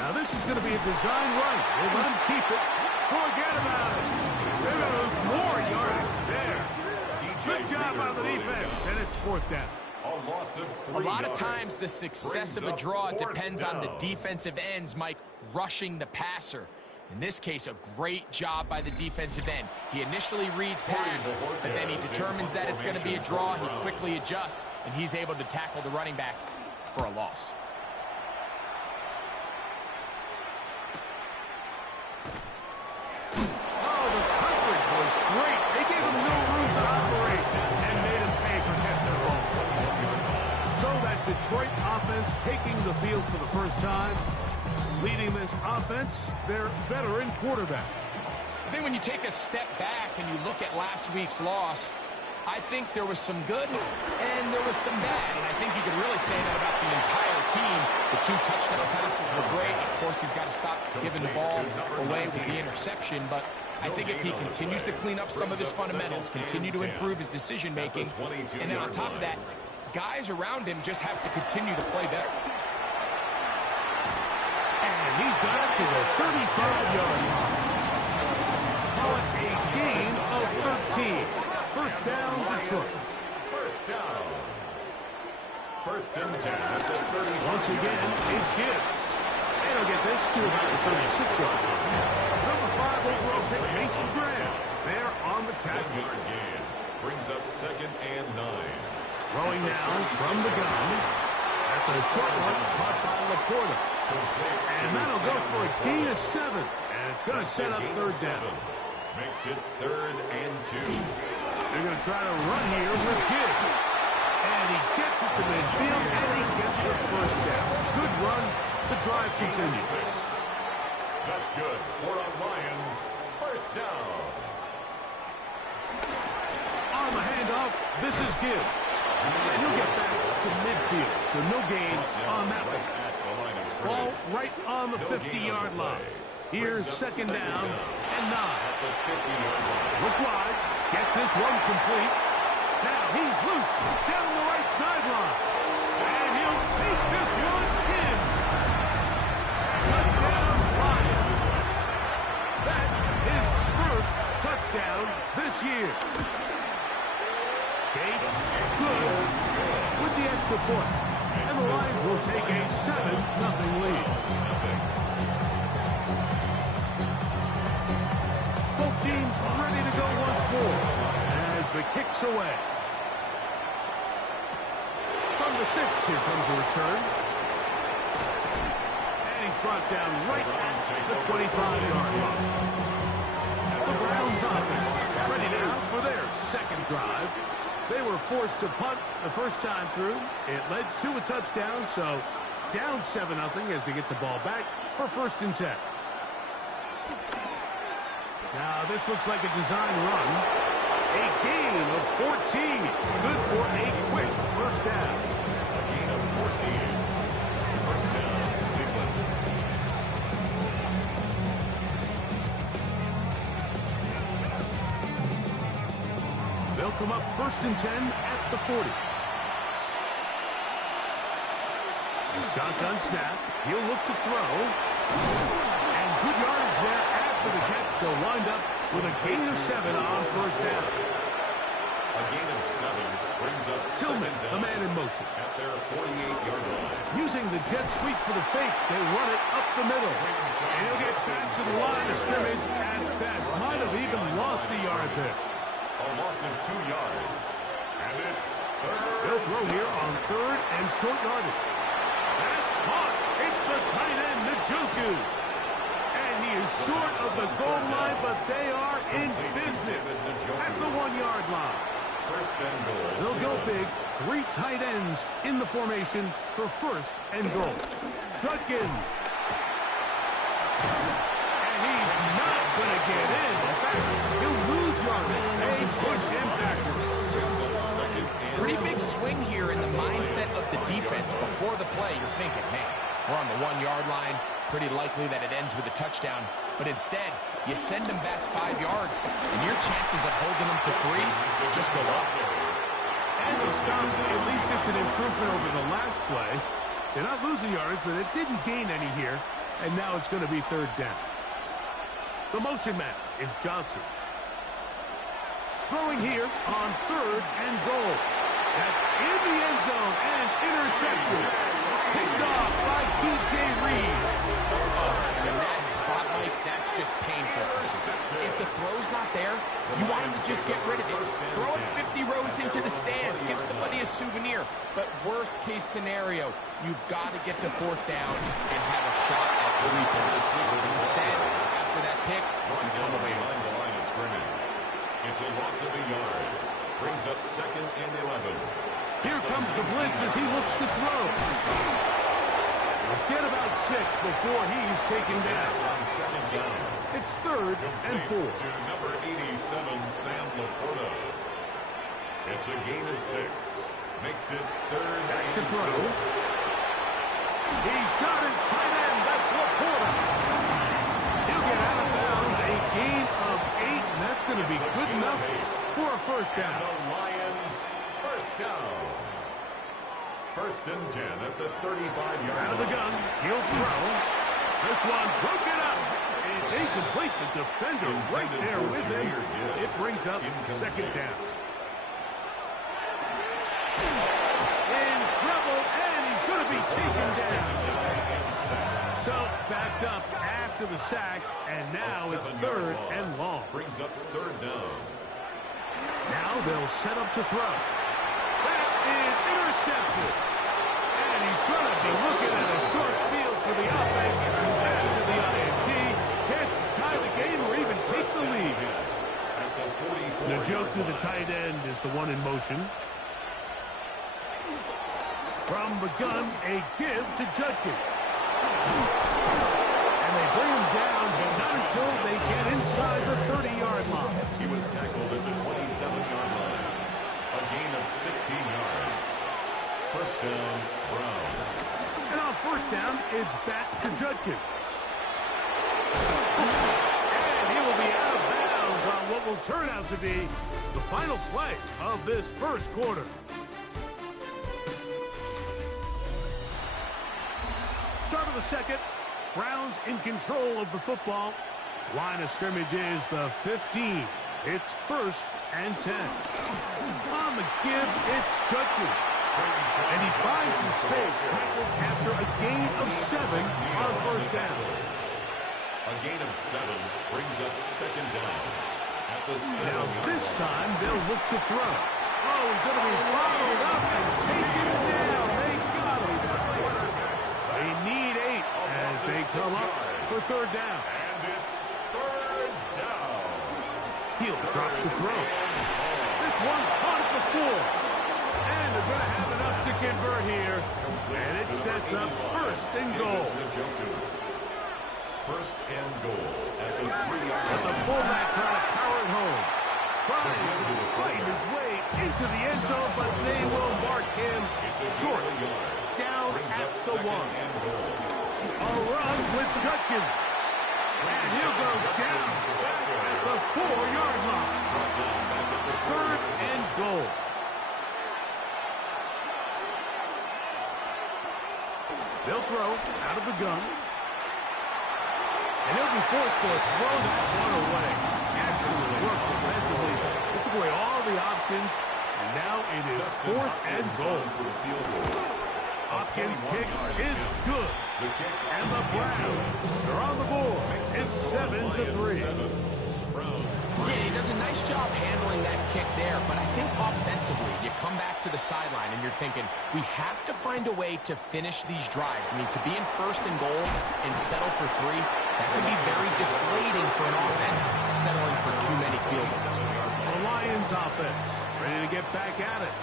Now this is going to be a design run. They let him keep it. Forget about it. There goes more yardage there. Good job on the defense, and it's 4th down. A lot of times the success of a draw depends on the defensive ends, Mike, rushing the passer. In this case, a great job by the defensive end. He initially reads pass, but then he determines that it's going to be a draw. He quickly adjusts, and he's able to tackle the running back for a loss. Oh, the coverage was great. They gave him no room to operate and made him pay for catching the ball. So that Detroit offense taking the field for the first time. Leading this offense, their veteran quarterback. I think when you take a step back and you look at last week's loss, I think there was some good and there was some bad. And I think you could really say that about the entire team. The 2 touchdown passes were great. Of course, he's got to stop giving the ball away with the interception. But I think if he continues to clean up some of his fundamentals, continue to improve his decision-making, and then on top of that, guys around him just have to continue to play better. And he's got it to the 35-yard line. Call it a gain of 13. 1st down, Detroit. 1st down. 1st and 10 at the 30. Once again, it's Gibbs. And he'll get this to about the 36-yard line. Number 5 overall pick, Mason Graham. They're on the tackle. Yard gain. Brings up 2nd and 9. Throwing now from the gun. That's a short one caught by Laporta. And that'll go for a gain of 7. And it's going to set up 3rd down. Makes it 3rd and 2. They're going to try to run here with Gibbs. And he gets it to midfield, and he gets the 1st down. Good run. The drive continues. That's good for a Lions 1st down. On the handoff, this is Gibbs. And he'll get back to midfield, so no gain on that one. Ball right on the 50-yard line. Here's 2nd down and 9. Look wide. Get this one complete. Now he's loose down the right sideline. And he'll take this one in. Touchdown, Lions. That is 1st touchdown this year. Gates, good with the extra point. And the Lions will take a 7-0 lead. Both teams ready to go once more as the kick's away. From the 6, here comes a return. And he's brought down right at the 25-yard line. The Browns offense ready now for their 2nd drive. They were forced to punt the first time through. It led to a touchdown, so down 7-0 as they get the ball back for 1st and 10. Now, this looks like a design run. A gain of 14. Good for a quick first down. A gain of 14. First down, Cleveland. They'll come up 1st and 10 at the 40. Shotgun snap. He'll look to throw. And good yardage there after the catch. They'll wind up with a gain of 7 on first down. A gain of 7 brings up Tillman, second the down man in motion. at their 48-yard line. Using the jet sweep for the fake, they run it up the middle. And he'll get back to the line of scrimmage at best. Might have even lost a yard there. A loss of 2 yards. And it's third. They'll throw here on 3rd and short yardage. That's caught. It's the tight end, Njoku. And he is short of the goal line, but they are in business at the 1-yard line. First and goal. They'll go big. 3 tight ends in the formation for 1st and goal. Judkins. And he's not going to get in. In fact, he'll lose yardage. They push him backwards. Pretty big swing here in the mindset of the defense. Before the play, you're thinking, man, we're on the 1-yard line. Pretty likely that it ends with a touchdown. But instead, you send them back 5 yards, and your chances of holding them to 3 just go up. And the stop, at least it's an improvement over the last play. They're not losing yards, but it didn't gain any here. And now it's going to be 3rd down. The motion man is Johnson. Throwing here on 3rd and goal. That's in the end zone and intercepted. Picked off by DJ Reed. In that spot, Mike, that's just painful to see. If the throw's not there, you want him to just get rid of it. Throw it 50 rows into the stands. Give somebody a souvenir. But worst case scenario, you've got to get to 4th down and have a shot at 3 points. Instead, after that pick, you come away with the line of scrimmage. It's a loss of a yard. Brings up 2nd and 11. Here comes the blitz as he looks to throw. Get about 6 before he's taken down. On 2nd down. It's 3rd and 4. To number 87, Sam Laporta. It's a gain of 6. Makes it 3rd Back and to throw. He's got his tight end. That's Laporta. He'll get out of bounds. A gain of 8, and that's going to be good enough for a first down. The Lions first down. 1st and 10 at the 35-yard line. Out of the gun. He'll throw. This one broken up. It's incomplete. The defender right there with him. It brings up 2nd down. In trouble, and he's going to be taken down. So backed up after the sack, and now it's 3rd and long. Brings up 3rd down. Now they'll set up to throw. That is intercepted. And he's going to be looking at a short field for the offense after the INT. Can't tie the game or even take the lead. Njoku, the tight end, is the one in motion. From the gun, a give to Judkins. And they bring him down, but not until they get inside the 30-yard line. He was tackled at the 27-yard line. A gain of 16 yards. First down, Brown. And on first down, it's back to Judkins. And he will be out of bounds on what will turn out to be the final play of this first quarter. Start of the second. Browns in control of the football. Line of scrimmage is the 15. It's 1st and 10. On the give, it's Judkins. And he finds some space tackled after a gain of 7 on first down. A gain of 7 brings up 2nd down. At the 7. Now this time they'll look to throw. Oh, he's going to be bottled up and taken down. They got him. They need 8 as they come up for 3rd down. And it's 3rd down. He'll drop to throw. This one caught at the 4. And they're going to have enough to convert here. And it sets up 1st and goal. 1st and goal at the 3-yard line. And the fullback trying to power it home. trying to fight his way into the end zone, but they will mark him short. Down at the 1. A run with Judkins. And he'll go down back at the 4-yard line. 3rd and goal. They'll throw out of the gun. And he'll be forced to throw that one away. Excellent work defensively. It took away all the options. And now it is 4th and goal. Hopkins' kick is good. And the Browns are on the board. It's 7-3. Yeah, he does a nice job handling that kick there, but I think offensively, you come back to the sideline and you're thinking, we have to find a way to finish these drives. I mean, to be in 1st and goal and settle for 3, that can be very deflating for an offense settling for too many field goals. The Lions offense ready to get back at it.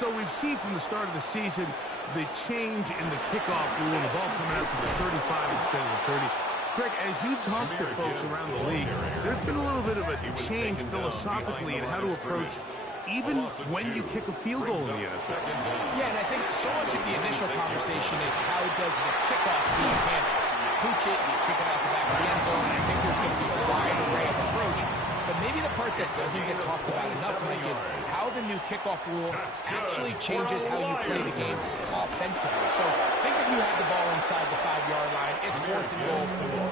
So we've seen from the start of the season the change in the kickoff rule, the ball coming out to the 35 instead of the 30. Greg, as you talk to folks around the league, there's been a little bit of a change philosophically in how to approach even when you kick a field goal in the NFL. Yeah, and I think so much of the initial conversation is how does the kickoff team handle it? You pooch it, you kick it out the back of the end zone, and I think there's going to be a wide array of approach. But maybe the part that doesn't get talked about enough, Mike, is how the new kickoff rule actually changes how you play the game offensively. So think if you had the ball inside the 5-yard line, it's 4th and goal for the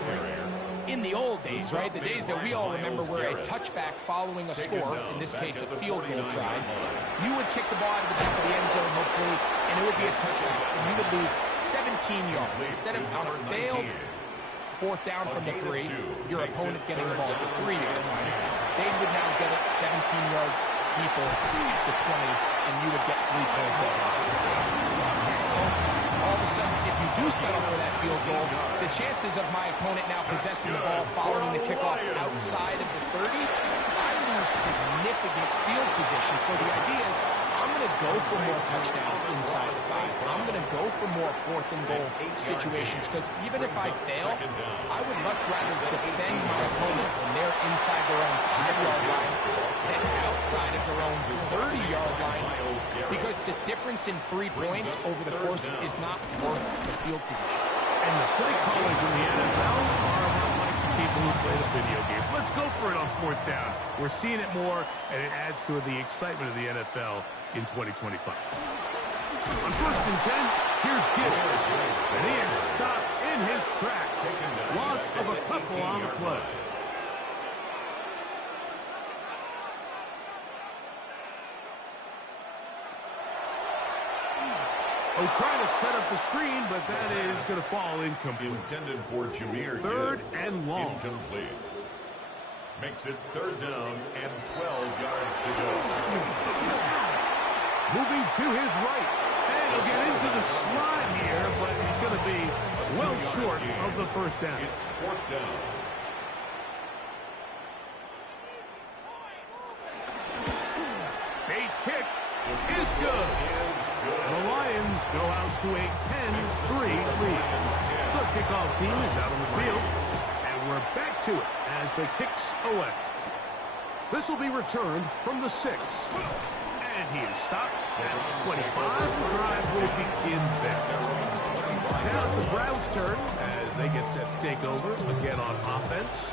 3. In the old days, right, the days that we all remember where a touchback following a score, in this case a field goal try, you would kick the ball out of the back of the end zone, hopefully, and it would be a touchback, and you would lose 17 yards. Instead of on a failed 4th down from the 3, your opponent getting the ball at the 3-yard line, they would now get it 17 yards deeper at the 20, and you would get 3 points as a result. All of a sudden, if you do settle for that field goal, the chances of my opponent now possessing the ball following the kickoff outside of the 30, I lose significant field position. So the idea is, I'm going to go for more touchdowns inside the 5. I'm going to go for more 4th and goal situations, because even if I fail, I would much rather defend my opponent when they're inside their own 5-yard line than outside of their own 30-yard line, because the difference in 3 points over the course is not worth the field position. And the play callers in the NFL are not like the people who play the video games. Let's go for it on 4th down. We're seeing it more, and it adds to the excitement of the NFL in 2025. On 1st and 10, here's Gibbs. And he is stopped in his tracks. Loss of a couple on the play. Oh, trying to set up the screen, but that is going to fall incomplete. Intended for Jahmyr 3rd Gibbs. and long. Incomplete. Makes it 3rd down and 12 yards to go. Moving to his right. And he'll get into the slot here, but he's going to be well short of the 1st down. It's 4th down. Bates' kick is good. The Lions go out to a 10-3 lead. The kickoff team is out on the field, and we're back to it as the kick's away. This will be returned from the 6. And he is stopped at 25. The drive will begin there. Now it's the Browns' turn as they get set to take over again on offense.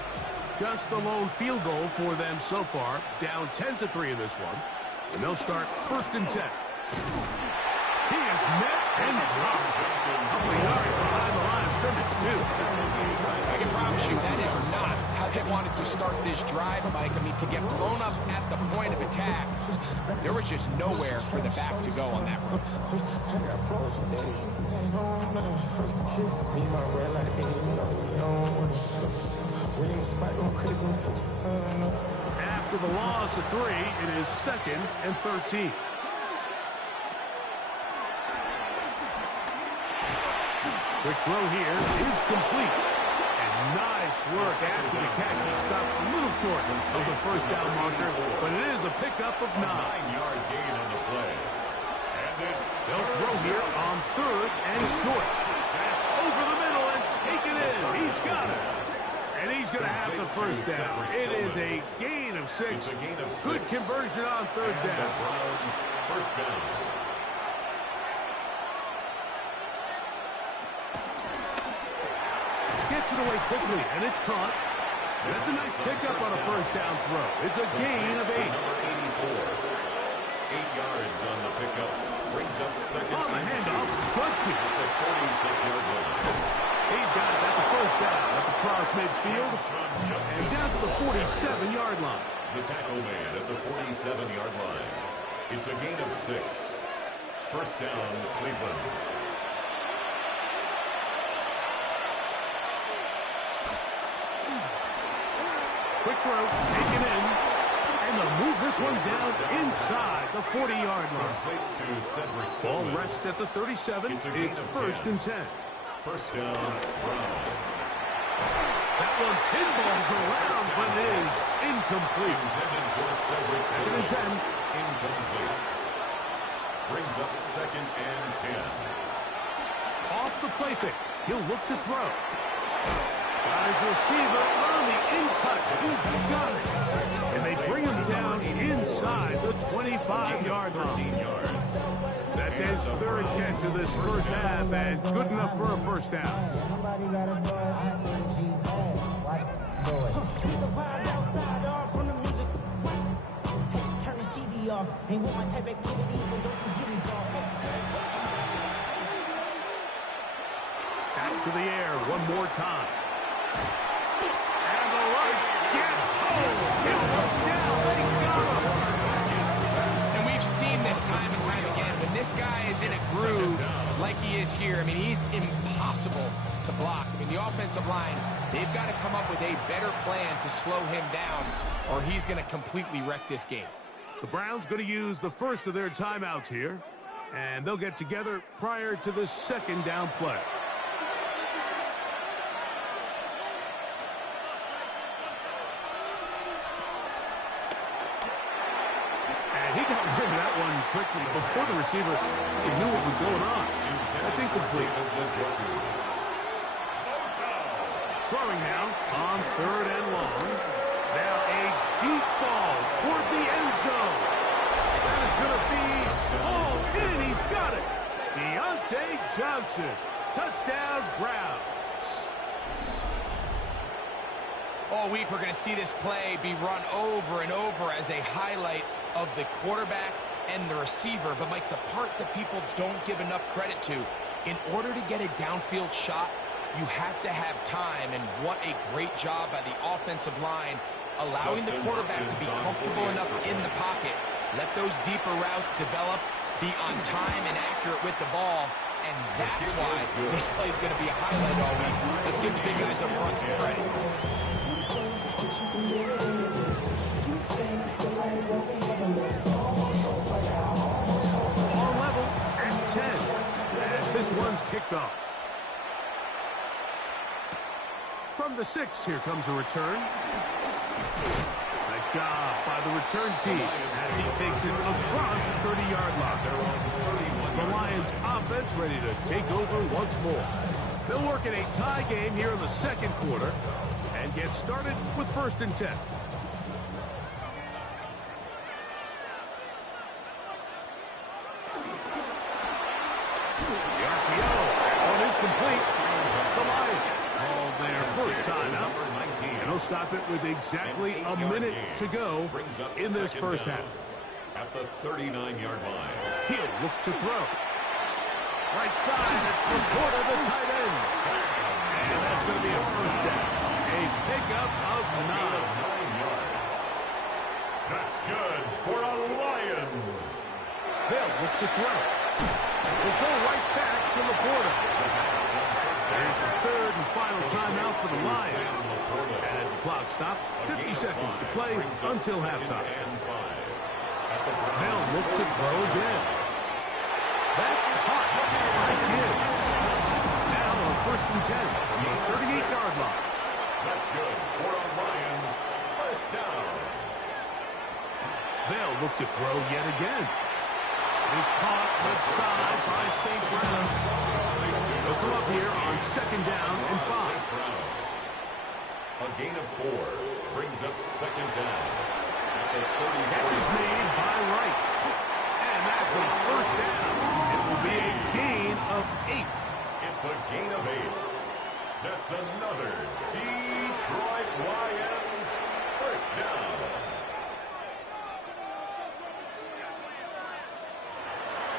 Just the lone field goal for them so far, down 10-3 in this one. And they'll start 1st and 10. He is met and dropped. Up the yard behind the line of scrimmage, too. I can promise you that is not how they wanted to start this drive, Mike. I mean, to get blown up at the point of attack, there was just nowhere for the back to go on that run. After the loss of 3, it is 2nd and 13. Quick throw here is complete. And nice work after the catch. He stopped a little short of the 1st down marker, but it is a pickup of 9. 9-yard gain on the play. And they'll throw here on 3rd and short. That's over the middle and taken in. He's got it. And he's going to have the first down. It is a gain of 6. It's a gain of 6. Good conversion on third And down. the Browns first down. Gets it away quickly, and it's caught. That's a nice pickup on a first down throw. It's a gain of 8. Number 84. 8 yards on the pickup. Brings up second. On the handoff, drug kick. At the 46-yard line. He's got it. That's a first down at the cross midfield. And down to the 47-yard line. The tackle made at the 47-yard line. It's a gain of 6. First down, Cleveland. Quick throw, taken in. And they'll move this one down inside the 40-yard line. Complete to Cedric Ball Tillman. rests at the 37. It's a gain It's of first 10. and 10. First down, Browns. That one pinballs around, but it is incomplete. Intended for Cedric Second and Tillman. 10. Incomplete. Brings up second and 10. Off the play fake. He'll look to throw. Got his receiver on the in-cut. He's got it. And they bring him down inside the 25-yard line. 13 yards. That's his third catch of this first half, and good enough for a first down. Somebody got a boy, ING bad. Watch boy. He's a vibe outside off from the music. Hey, turn this TV off. Ain't with my type activities, but don't you get involved. Back to the air one more time. And the rush gets home. He'll look down. They got him. And we've seen this time and time again. When this guy is in a groove like he is here, I mean, he's impossible to block. I mean, the offensive line, they've got to come up with a better plan to slow him down, or he's going to completely wreck this game. The Browns going to use the first of their timeouts here, and they'll get together prior to the second down play. And he got rid of that one quickly before the receiver knew what was going on. That's incomplete. Throwing now on third and long. Now a deep ball toward the end zone. That is going to be all in. He's got it. Deontay Johnson. Touchdown, Browns. All week, we're going to see this play be run over and over as a highlight of the quarterback and the receiver. But, Mike, the part that people don't give enough credit to, in order to get a downfield shot, you have to have time, and what a great job by the offensive line, allowing the quarterback to be comfortable enough in the pocket, let those deeper routes develop, be on time and accurate with the ball, and that's why this play is going to be a highlight all week. Let's give the big guys up front some credit. All levels at 10 as this one's kicked off. From the 6, here comes a return. Nice job by the return team as he takes it across the 30-yard line. The Lions offense ready to take over once more. They'll work in a tie game here in the second quarter and get started with first and 10. The RPO, that one is complete. The Lions call their first timeout, and they'll stop it with exactly a minute to go in this first half. At the 39-yard line. He'll look to throw. Right side, it's Laporta, the tight end. And that's going to be a first down. A pickup of 9. 9 yards. That's good for a Lions. They'll look to throw. We'll go right back to Laporta. There's the third and final timeout for the Lions. And as the clock stops, 50 seconds to play until halftime. They'll look to throw again. That's caught by Gibbs. Now on first and 10 from the 38-yard line. That's good for a Lions first down. They'll look to throw yet again. Is caught left side by St. Brown. They'll come up here on second down and 5. A gain of 4 brings up second down. At the 30. Catch is made by Wright. And that's a first down. It will be a gain of 8. It's a gain of 8. That's another Detroit Lions first down.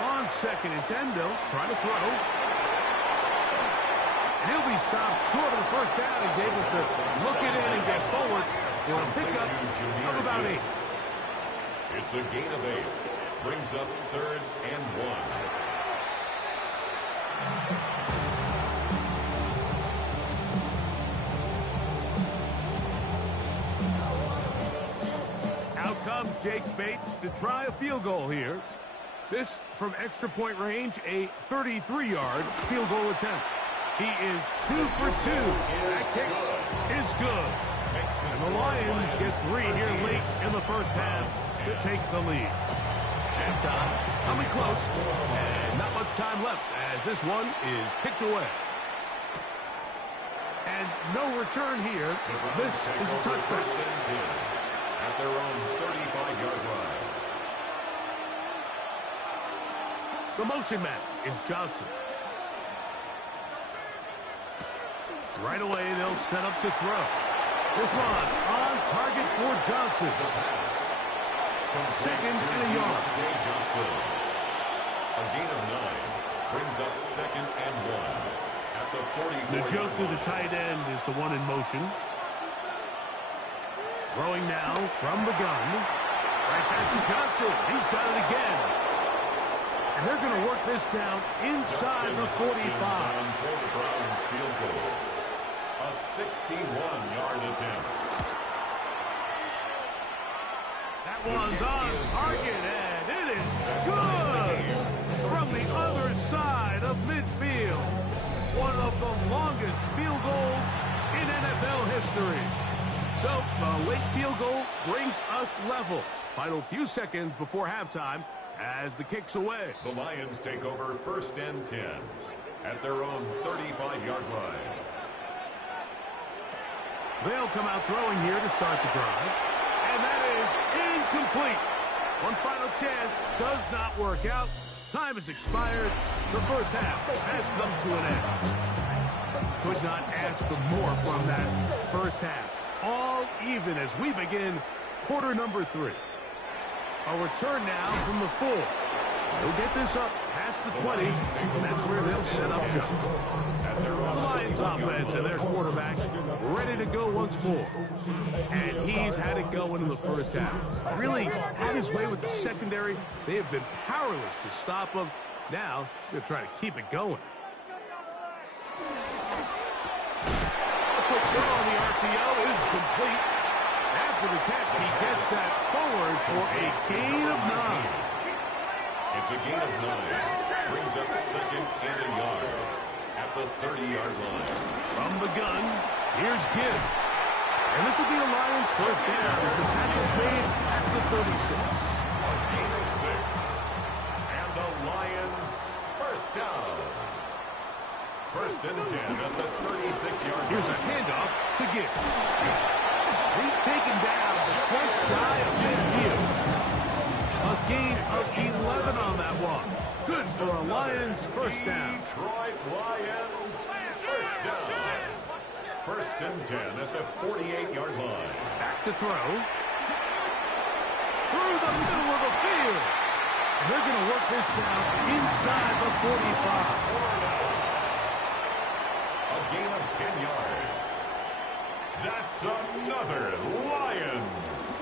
On second and 10, they'll try to throw. And he'll be stopped short of the first down. He's able to look it in and get forward for a pickup of about 8. It's a gain of 8. Brings up third and 1. Out comes Jake Bates to try a field goal here. This from extra point range, a 33-yard field goal attempt. He is 2 for 2. That kick is good. And the Lions get 3 here late in the first half to take the lead. Halftime coming close, and not much time left as this one is kicked away. And no return here. This is a touchback. At their own 35-yard line. The motion man is Johnson. Right away, they'll set up to throw. This one on target for Johnson. Second and a yard. Johnson. A gain of 9 brings up second and 1 at the 40. The joke to the tight end is the one in motion. Throwing now from the gun. Right back to Johnson. He's got it again. And they're going to work this down inside the 45. For the Browns field goal. A 61-yard attempt. That one's on target, and it is good from the other side of midfield. One of the longest field goals in NFL history. So the late field goal brings us level. Final few seconds before halftime as the kick's away. The Lions take over first and 10 at their own 35-yard line. They'll come out throwing here to start the drive. And that is incomplete. One final chance does not work out. Time has expired. The first half has come to an end. Could not ask for more from that first half. All even as we begin quarter number 3. A return now from the 4. They'll get this up past the 20, and that's where they'll set up shop. The Lions offense and their quarterback ready to go once more. And he's had it going in the first half. Really had his way with the secondary. They have been powerless to stop him. Now they're trying to keep it going. A quick throw on the RPO is complete. After the catch, he gets that forward for a gain of 9. It's a gain of 9. Brings up second and a yard at the 30-yard line. From the gun, here's Gibbs. And this will be a Lions first down as the tackle's made at the 36. A gain of 6. And the Lions first down. First and 10 at the 36-yard line. Here's a handoff to Gibbs. He's taken down just shy of midfield. A gain of 11 on that one. Good for a Lions first down. Detroit Lions first down. First and 10 at the 48-yard line. Back to throw. Through the middle of the field. And they're going to work this down inside the 45. A gain of 10 yards. That's another Lions.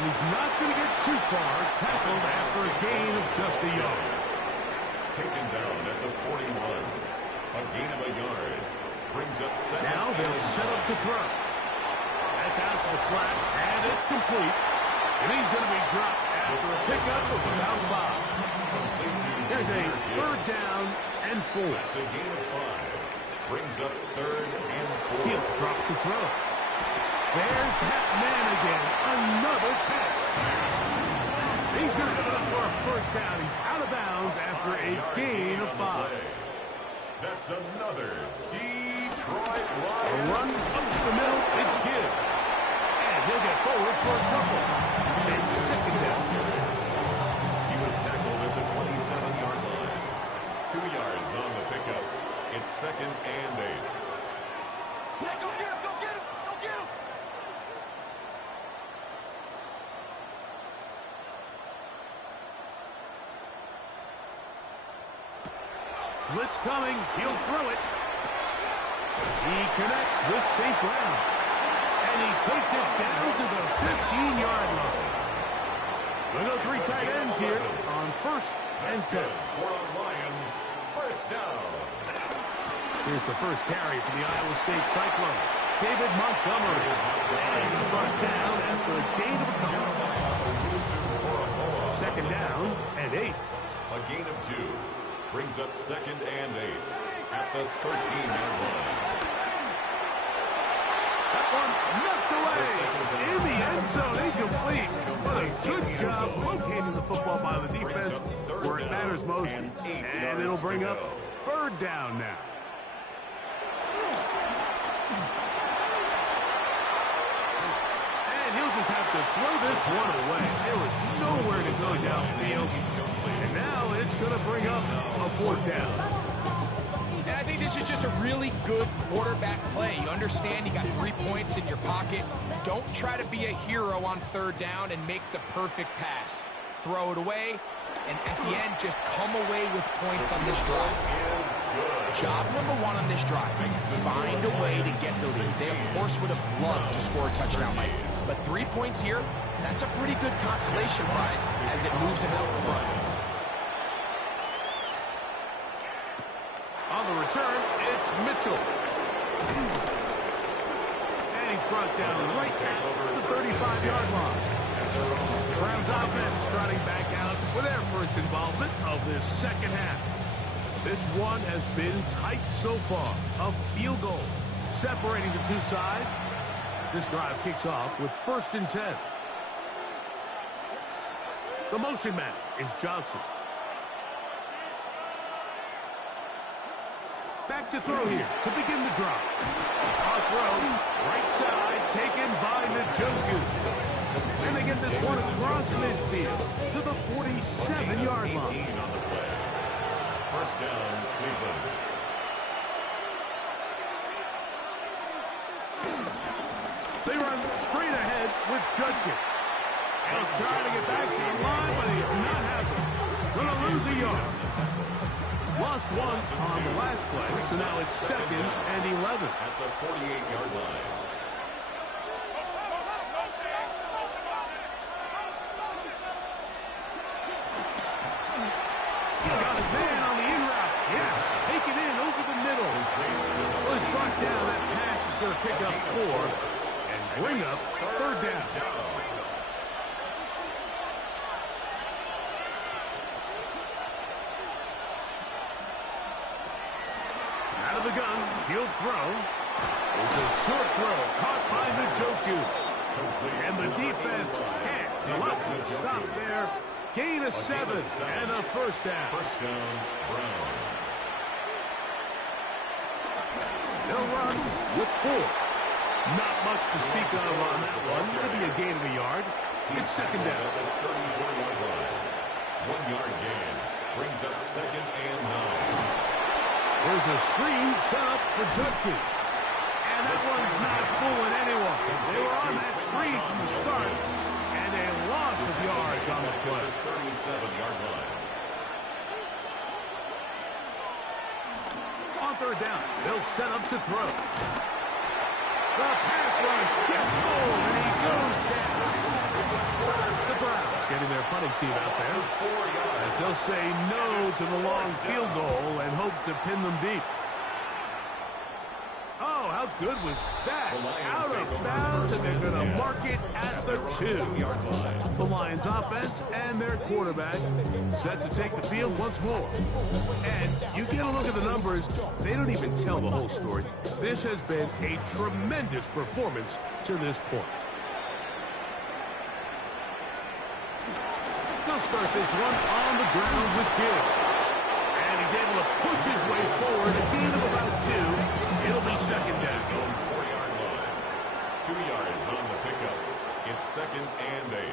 He's not going to get too far. Tackled after a gain of just a yard. Taken down at the 41. A gain of a yard. Brings up second. Now they'll set up to throw. That's out to the flat, and it's complete. And he's going to be dropped after a pickup of about 5. There's a third down and 4. That's a gain of 5. Brings up third and 4. He'll drop to throw. There's that man again. Another pass. He's going to go up for a first down. He's out of bounds after a gain of 5. That's another Detroit A Lions. run up the middle, it's Gibbs. And he'll get forward for a couple. It's second down. He was tackled at the 27-yard line. 2 yards on the pickup. It's second and 8. Yeah, go get him, go get him, go get him. Blitz coming. He'll throw it. He connects with St. Brown. And he takes it down to the 15-yard line. We'll go 3 tight ends here on first and 10. For the Lions, first down. Here's the first carry for the Iowa State Cyclone. David Montgomery. And he's brought down after a gain of a couple. Second down and 8. A gain of 2. Brings up second and 8 at the 13-yard line. That one knocked away in the end zone, incomplete. But a good job locating the football by the defense where it matters most. And it'll bring up third down now. And he'll just have to throw this one away. There was nowhere to go downfield. And now it's going to bring up a fourth down. And I think this is just a really good quarterback play. You understand you got 3 points in your pocket. Don't try to be a hero on third down and make the perfect pass. Throw it away, and at the end, just come away with points on this drive. Job number 1 on this drive, find a way to get the lead. They, of course, would have loved to score a touchdown, Mike. But 3 points here, that's a pretty good consolation prize as it moves him out in front. On the return, it's Mitchell. And he's brought down right at the 35-yard line. Browns offense trotting back out for their first involvement of this second half. This one has been tight so far. A field goal separating the two sides as this drive kicks off with first and 10. The motion man is Johnson. Back to throw here to begin the drive. A throw, right side, taken by Njoku. And they get this one across midfield to the 47-yard line. First down, Cleveland. They run straight ahead with Judkins. And trying to get back to the line, but he's not happy. Gonna lose a yard. Lost once on the last play, so now it's second and 11. At the 48-yard line. He got his man on the in route. Yes, take it in over the middle. Well, he's brought down. That pass is going to pick up 4 and bring up third down. Out of the gun, he'll throw. It's a short throw caught by Njoku. And the defense can't let him stop there. Gain of 7 and a first down. First down, Browns. They'll run with 4. Not much to speak of on that one. Maybe a gain of a yard. It's second down. At the 34-yard line. 1-yard gain. Brings up second and 9. There's a screen set up for Judkins. And that one's not fooling anyone. They were on that screen from the start. And a loss of yards on the play. 37-yard line. On third down, they'll set up to throw. The pass rush gets home, and he goes down. The Browns getting their punting team out there, as they'll say no to the long field goal and hope to pin them deep. Oh, how good was that? Out of bounds, and they're going to mark it at the 2. The Lions offense and their quarterback set to take the field once more. And you get a look at the numbers, they don't even tell the whole story. This has been a tremendous performance to this point. They'll start this one on the ground with Gibbs. And he's able to push his way forward. A gain of about 2. It'll be second down. 4-yard line. 2 yards on the pickup. It's second and 8.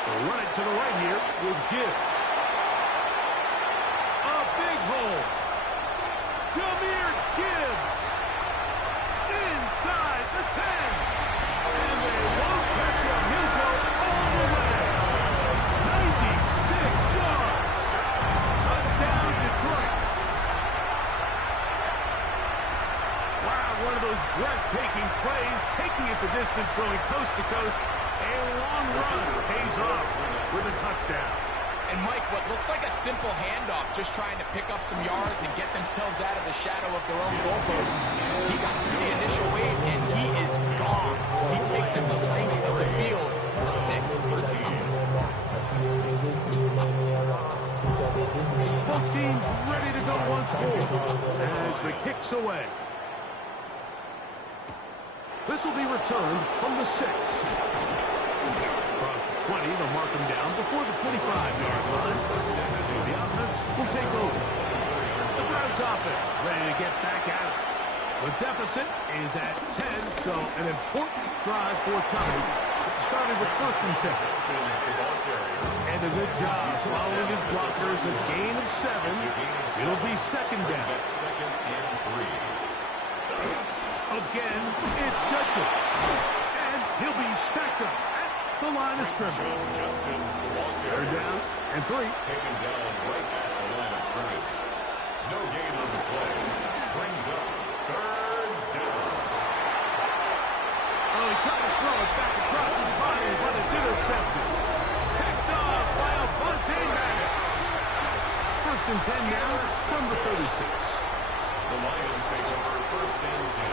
They'll run it to the right here with Gibbs. A big hole. Jahmyr Gibbs. Inside the 10. And they won't catch him. He'll go all the way. 96 yards. Touchdown, Detroit. Wow, one of those breathtaking plays, taking it the distance, going coast to coast. A long run pays off with a touchdown. And Mike, what looks like a simple handoff, just trying to pick up some yards and get themselves out of the shadow of their own goalpost. He got through the initial wave, and he is gone. He takes him the length of the field for 6. Both teams ready to go once more as the kick's away. This will be returned from the 6. Across the 20, they'll mark him down before the 25-yard line. So the offense will take over. The Browns offense ready to get back at it. The deficit is at 10, so an important drive forthcoming. Started with 1st and 10. And a good job following his blockers. A gain of 7. It'll be second down. Second and 3. Again, it's Judkins. And he'll be stacked up at the line of scrimmage. Third down and 3. Taken down right at the line of scrimmage. No gain on the play. Brings up 3rd down. Oh, he tried to throw it back across his body, but it's intercepted. Picked off by Avonte Maddox. 1st and 10 now from the 36. The Lions take over 1st and 10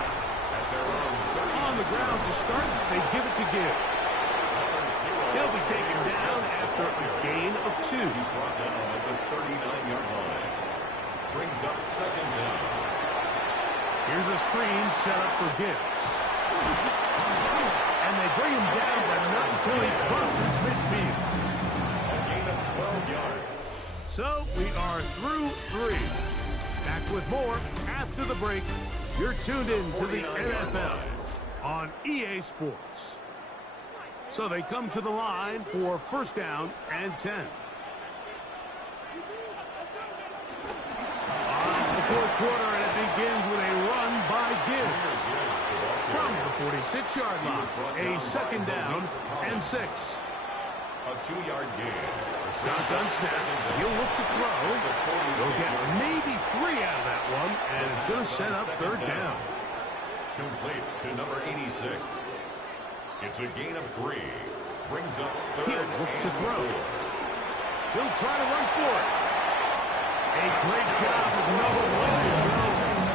at their own 36. On the ground to start, they give it to Gibbs. He'll be taken down after a gain of 2. He's brought down at the 39-yard line. Brings up 2nd down. Here's a screen set up for Gibbs. And they bring him down, but not until he crosses midfield. A gain of 12 yards. So we are through 3. Back with more after the break. You're tuned in to the NFL on EA Sports. So they come to the line for 1st down and 10. On the 4th quarter, and it begins with a run by Gibbs. From the 46-yard line, a 2nd down and 6. A 2-yard gain. Shotgun snap. He'll look to throw. He'll get maybe 3 out of that one, and it's going to set up 3rd down. Complete to number 86. It's a gain of 3. Brings up 3rd. He'll look to throw. He'll try to run for it. A great job as number 1 to go.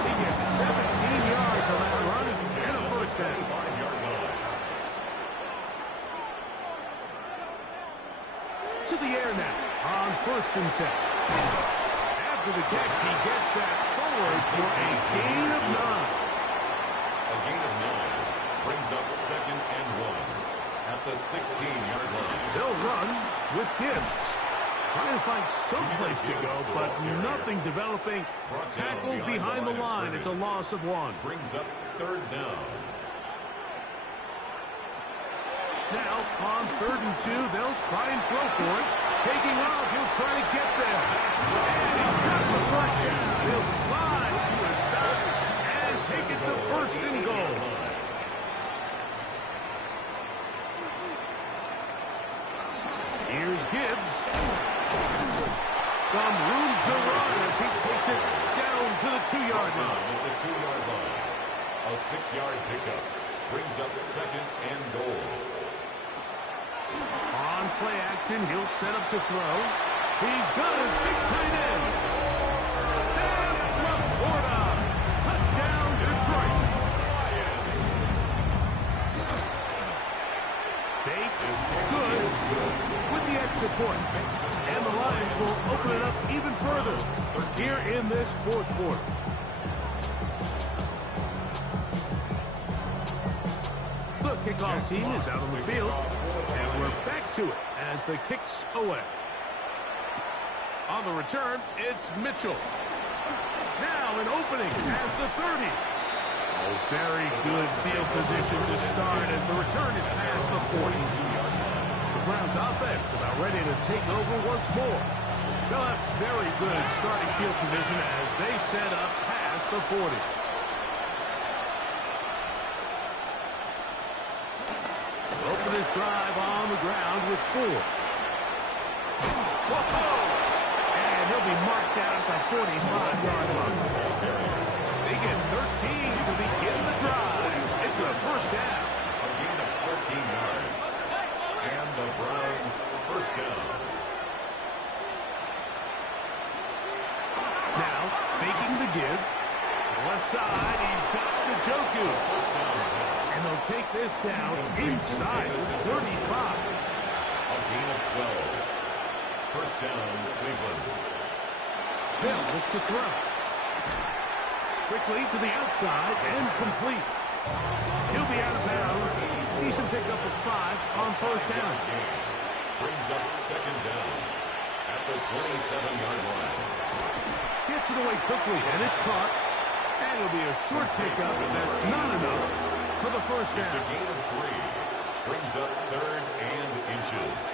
He gets 17 yards on that run and a 1st down. 5-yard line. To the air now on 1st and 10. After the catch, he gets that forward for a gain of 9. A gain of 9. Brings up 2nd and 1 at the 16-yard line. They'll run with Gibbs. Trying to find some place to go, but nothing developing. Tackled behind the line. It's a loss of 1. Brings up 3rd down. Now, on 3rd and 2, they'll try and throw for it. Taking off, he'll try to get there. And he's got the first down. He'll slide to a stop and take it to 1st and goal. Here's Gibbs. Some room to run as he takes it down to the 2-yard line. At the 2-yard line. A 6-yard pickup. Brings up 2nd and goal. On play action, he'll set up to throw. He's got his big tight end. Sam Laporta. Touchdown, Detroit. Bates is good with the extra point. And the Lions will open it up even further here in this 4th quarter. The kickoff team is out on the field. And we're back to it as the kick's away. On the return, it's Mitchell. Now an opening as the 30. Oh, very good field position to start as the return is past the 42-yard line. The Browns offense about ready to take over once more. They'll have very good starting field position as they set up past the 40. Open this drive on the ground with 4. Whoa! And he'll be marked down at the 45-yard line. They get 13 to begin the drive. It's a first down. A gain of 13 yards. And the Browns first down. Now, faking the give. Left side, he's got Njoku. First down pass. And they'll take this down inside the 35. A gain of 12. First down, Cleveland. They'll look to throw. Quickly to the outside and complete. He'll be out of bounds. Decent pickup of 5 on first down. Brings up second down at the 27-yard line. Gets it away quickly, and it's caught. And it'll be a short pickup, and that's not enough for the first It's a down. gain of 3. Brings up third and inches.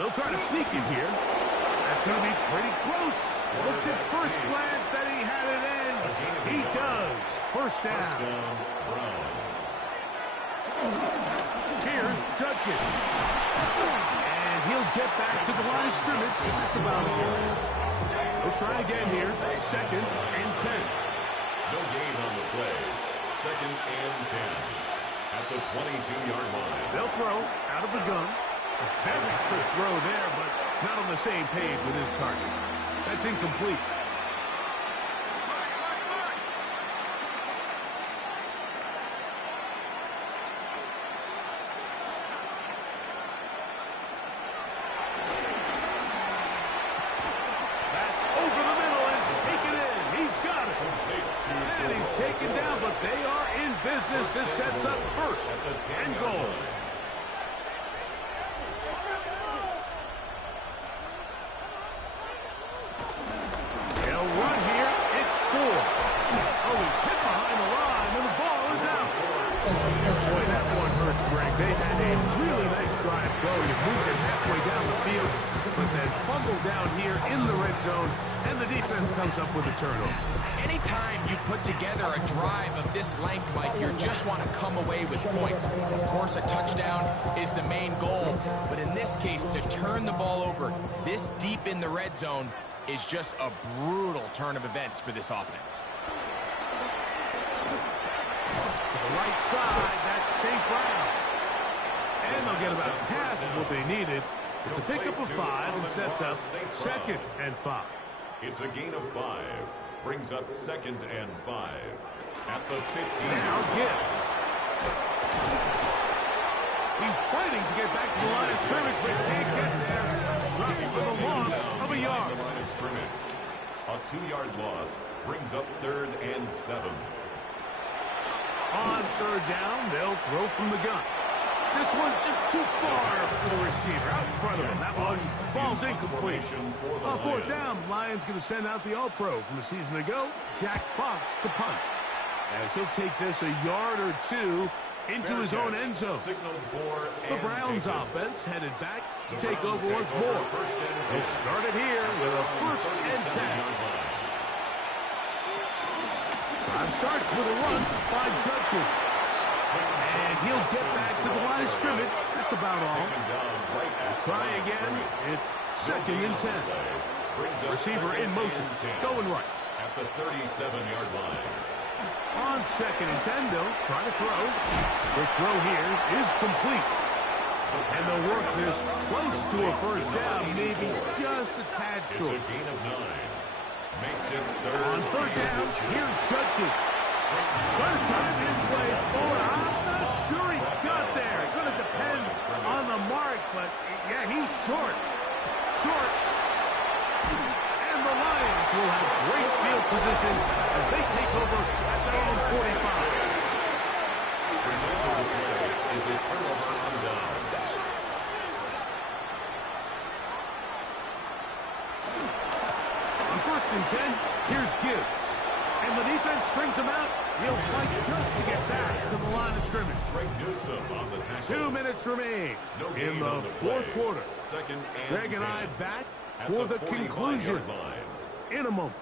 They'll try to sneak it here. That's going to be pretty close. Looked at first glance that he had it in. He does. First First down. down, Browns. Here's Judkins. And he'll get back to the line of scrimmage. That's about all. They'll try again here. Second and 10. No gain on the play. Second and 10 at the 22-yard line. They'll throw out of the gun. A very quick throw there, but not on the same page with his target. That's incomplete. That's over the middle and taken in. He's got it. And he's taken down, but they are in business. This sets up first and goal. They'll run here. It's 4. Oh, he's hit behind the line, and the ball is out. Boy, that one hurts, Greg. They had a really nice drive going. It moved it halfway down the field, but then fumbled down here in the red zone, and the defense comes up with a turnover. Anytime you put together a drive of this length, Mike, you just want to come away with points. Of course, a touchdown is the main goal, but in this case, to turn the ball over this deep in the red zone is just a brutal turn of events for this offense. To the right side, that's St. Brown. And they'll get about half of what they needed. It's a pickup of 5 and sets up second and 5. It's a gain of 5. Brings up second and 5 at the 15. Now Gibbs. He's fighting to get back to the line of scrimmage, but can't get there. Dropping for the loss of a yard. Line of scrimmage. A 2-yard loss brings up third and 7. On third down, they'll throw from the gun. This one just too far for the receiver. Out in front of him. That one falls incomplete. On fourth down, Lions going to send out the All-Pro from a season ago, Jack Fox, to punt. As he'll take this a yard or 2 into his own end zone. The Browns offense headed back to take over once more. They'll start it here with a first and 10. Drive starts with a run by Judkins. And he'll get back to the line of scrimmage. That's about all. Try again. It's second and 10. Receiver in motion. Going right. At the 37-yard line. On second and 10, they'll try to throw. The throw here is complete. And they'll work this close to a first down, maybe just a tad short. It's a gain of 9. Makes it third. On third down, here's Judkins. Trying to drive his way forward. I'm not sure he got there. Going to depend on the mark, but yeah, he's short. Short. And the Lions will have great field position as they take over at their own 45. Result of the play is a turnover on downs. and 10. Here's Gibbs. And the defense strings him out. He'll fight just to get back to the line of scrimmage. Greg Newsome on the tackle. 2 minutes remain in the fourth quarter. Second and Greg 10. and I back At for the 45-yard conclusion line. in a moment.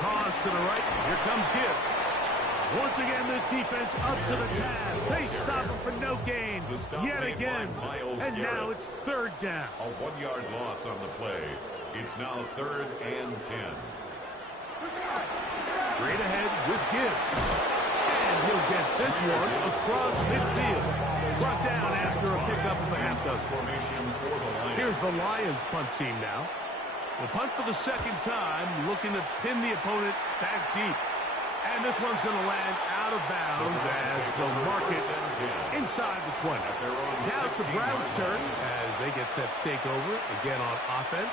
Toss to the right. Here comes Gibbs. Once again, this defense up to the task. They stop him for no gain The stop yet made again. by Myles And Garrett. now it's third down. A 1-yard loss on the play. It's now third and 10. Straight ahead with Gibbs. And he'll get this one across midfield. Brought down after a pickup of a half dozen. Formation for the Lions. Here's the Lions punt team now. We'll punt for the second time, looking to pin the opponent back deep. And this one's going to land out of bounds as the market inside the 20. Now it's the Browns' turn as they get set to take over again on offense.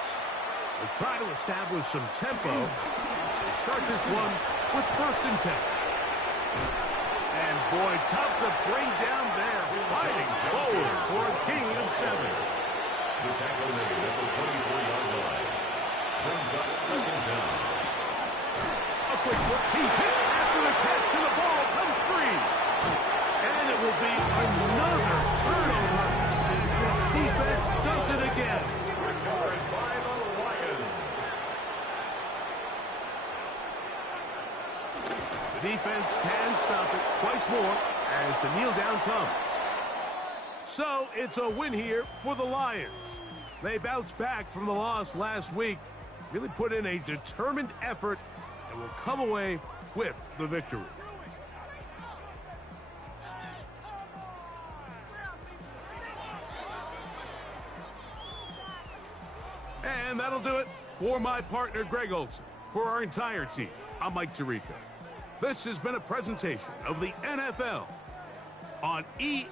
They'll try to establish some tempo. So start this one with first and 10. And boy, tough to bring down there. Fighting forward for a gain of 7. The tackle made at the 24-yard line. Brings up second down. A quick look. He's hit after the catch, and the ball comes free. And it will be another turnover as this defense does it again. Recovered by the Lions. The defense can stop it twice more as the kneel down comes. So it's a win here for the Lions. They bounced back from the loss last week, really put in a determined effort, and will come away with the victory. And that'll do it for my partner, Greg Olsen. For our entire team, I'm Mike Tirico. This has been a presentation of the NFL on EA.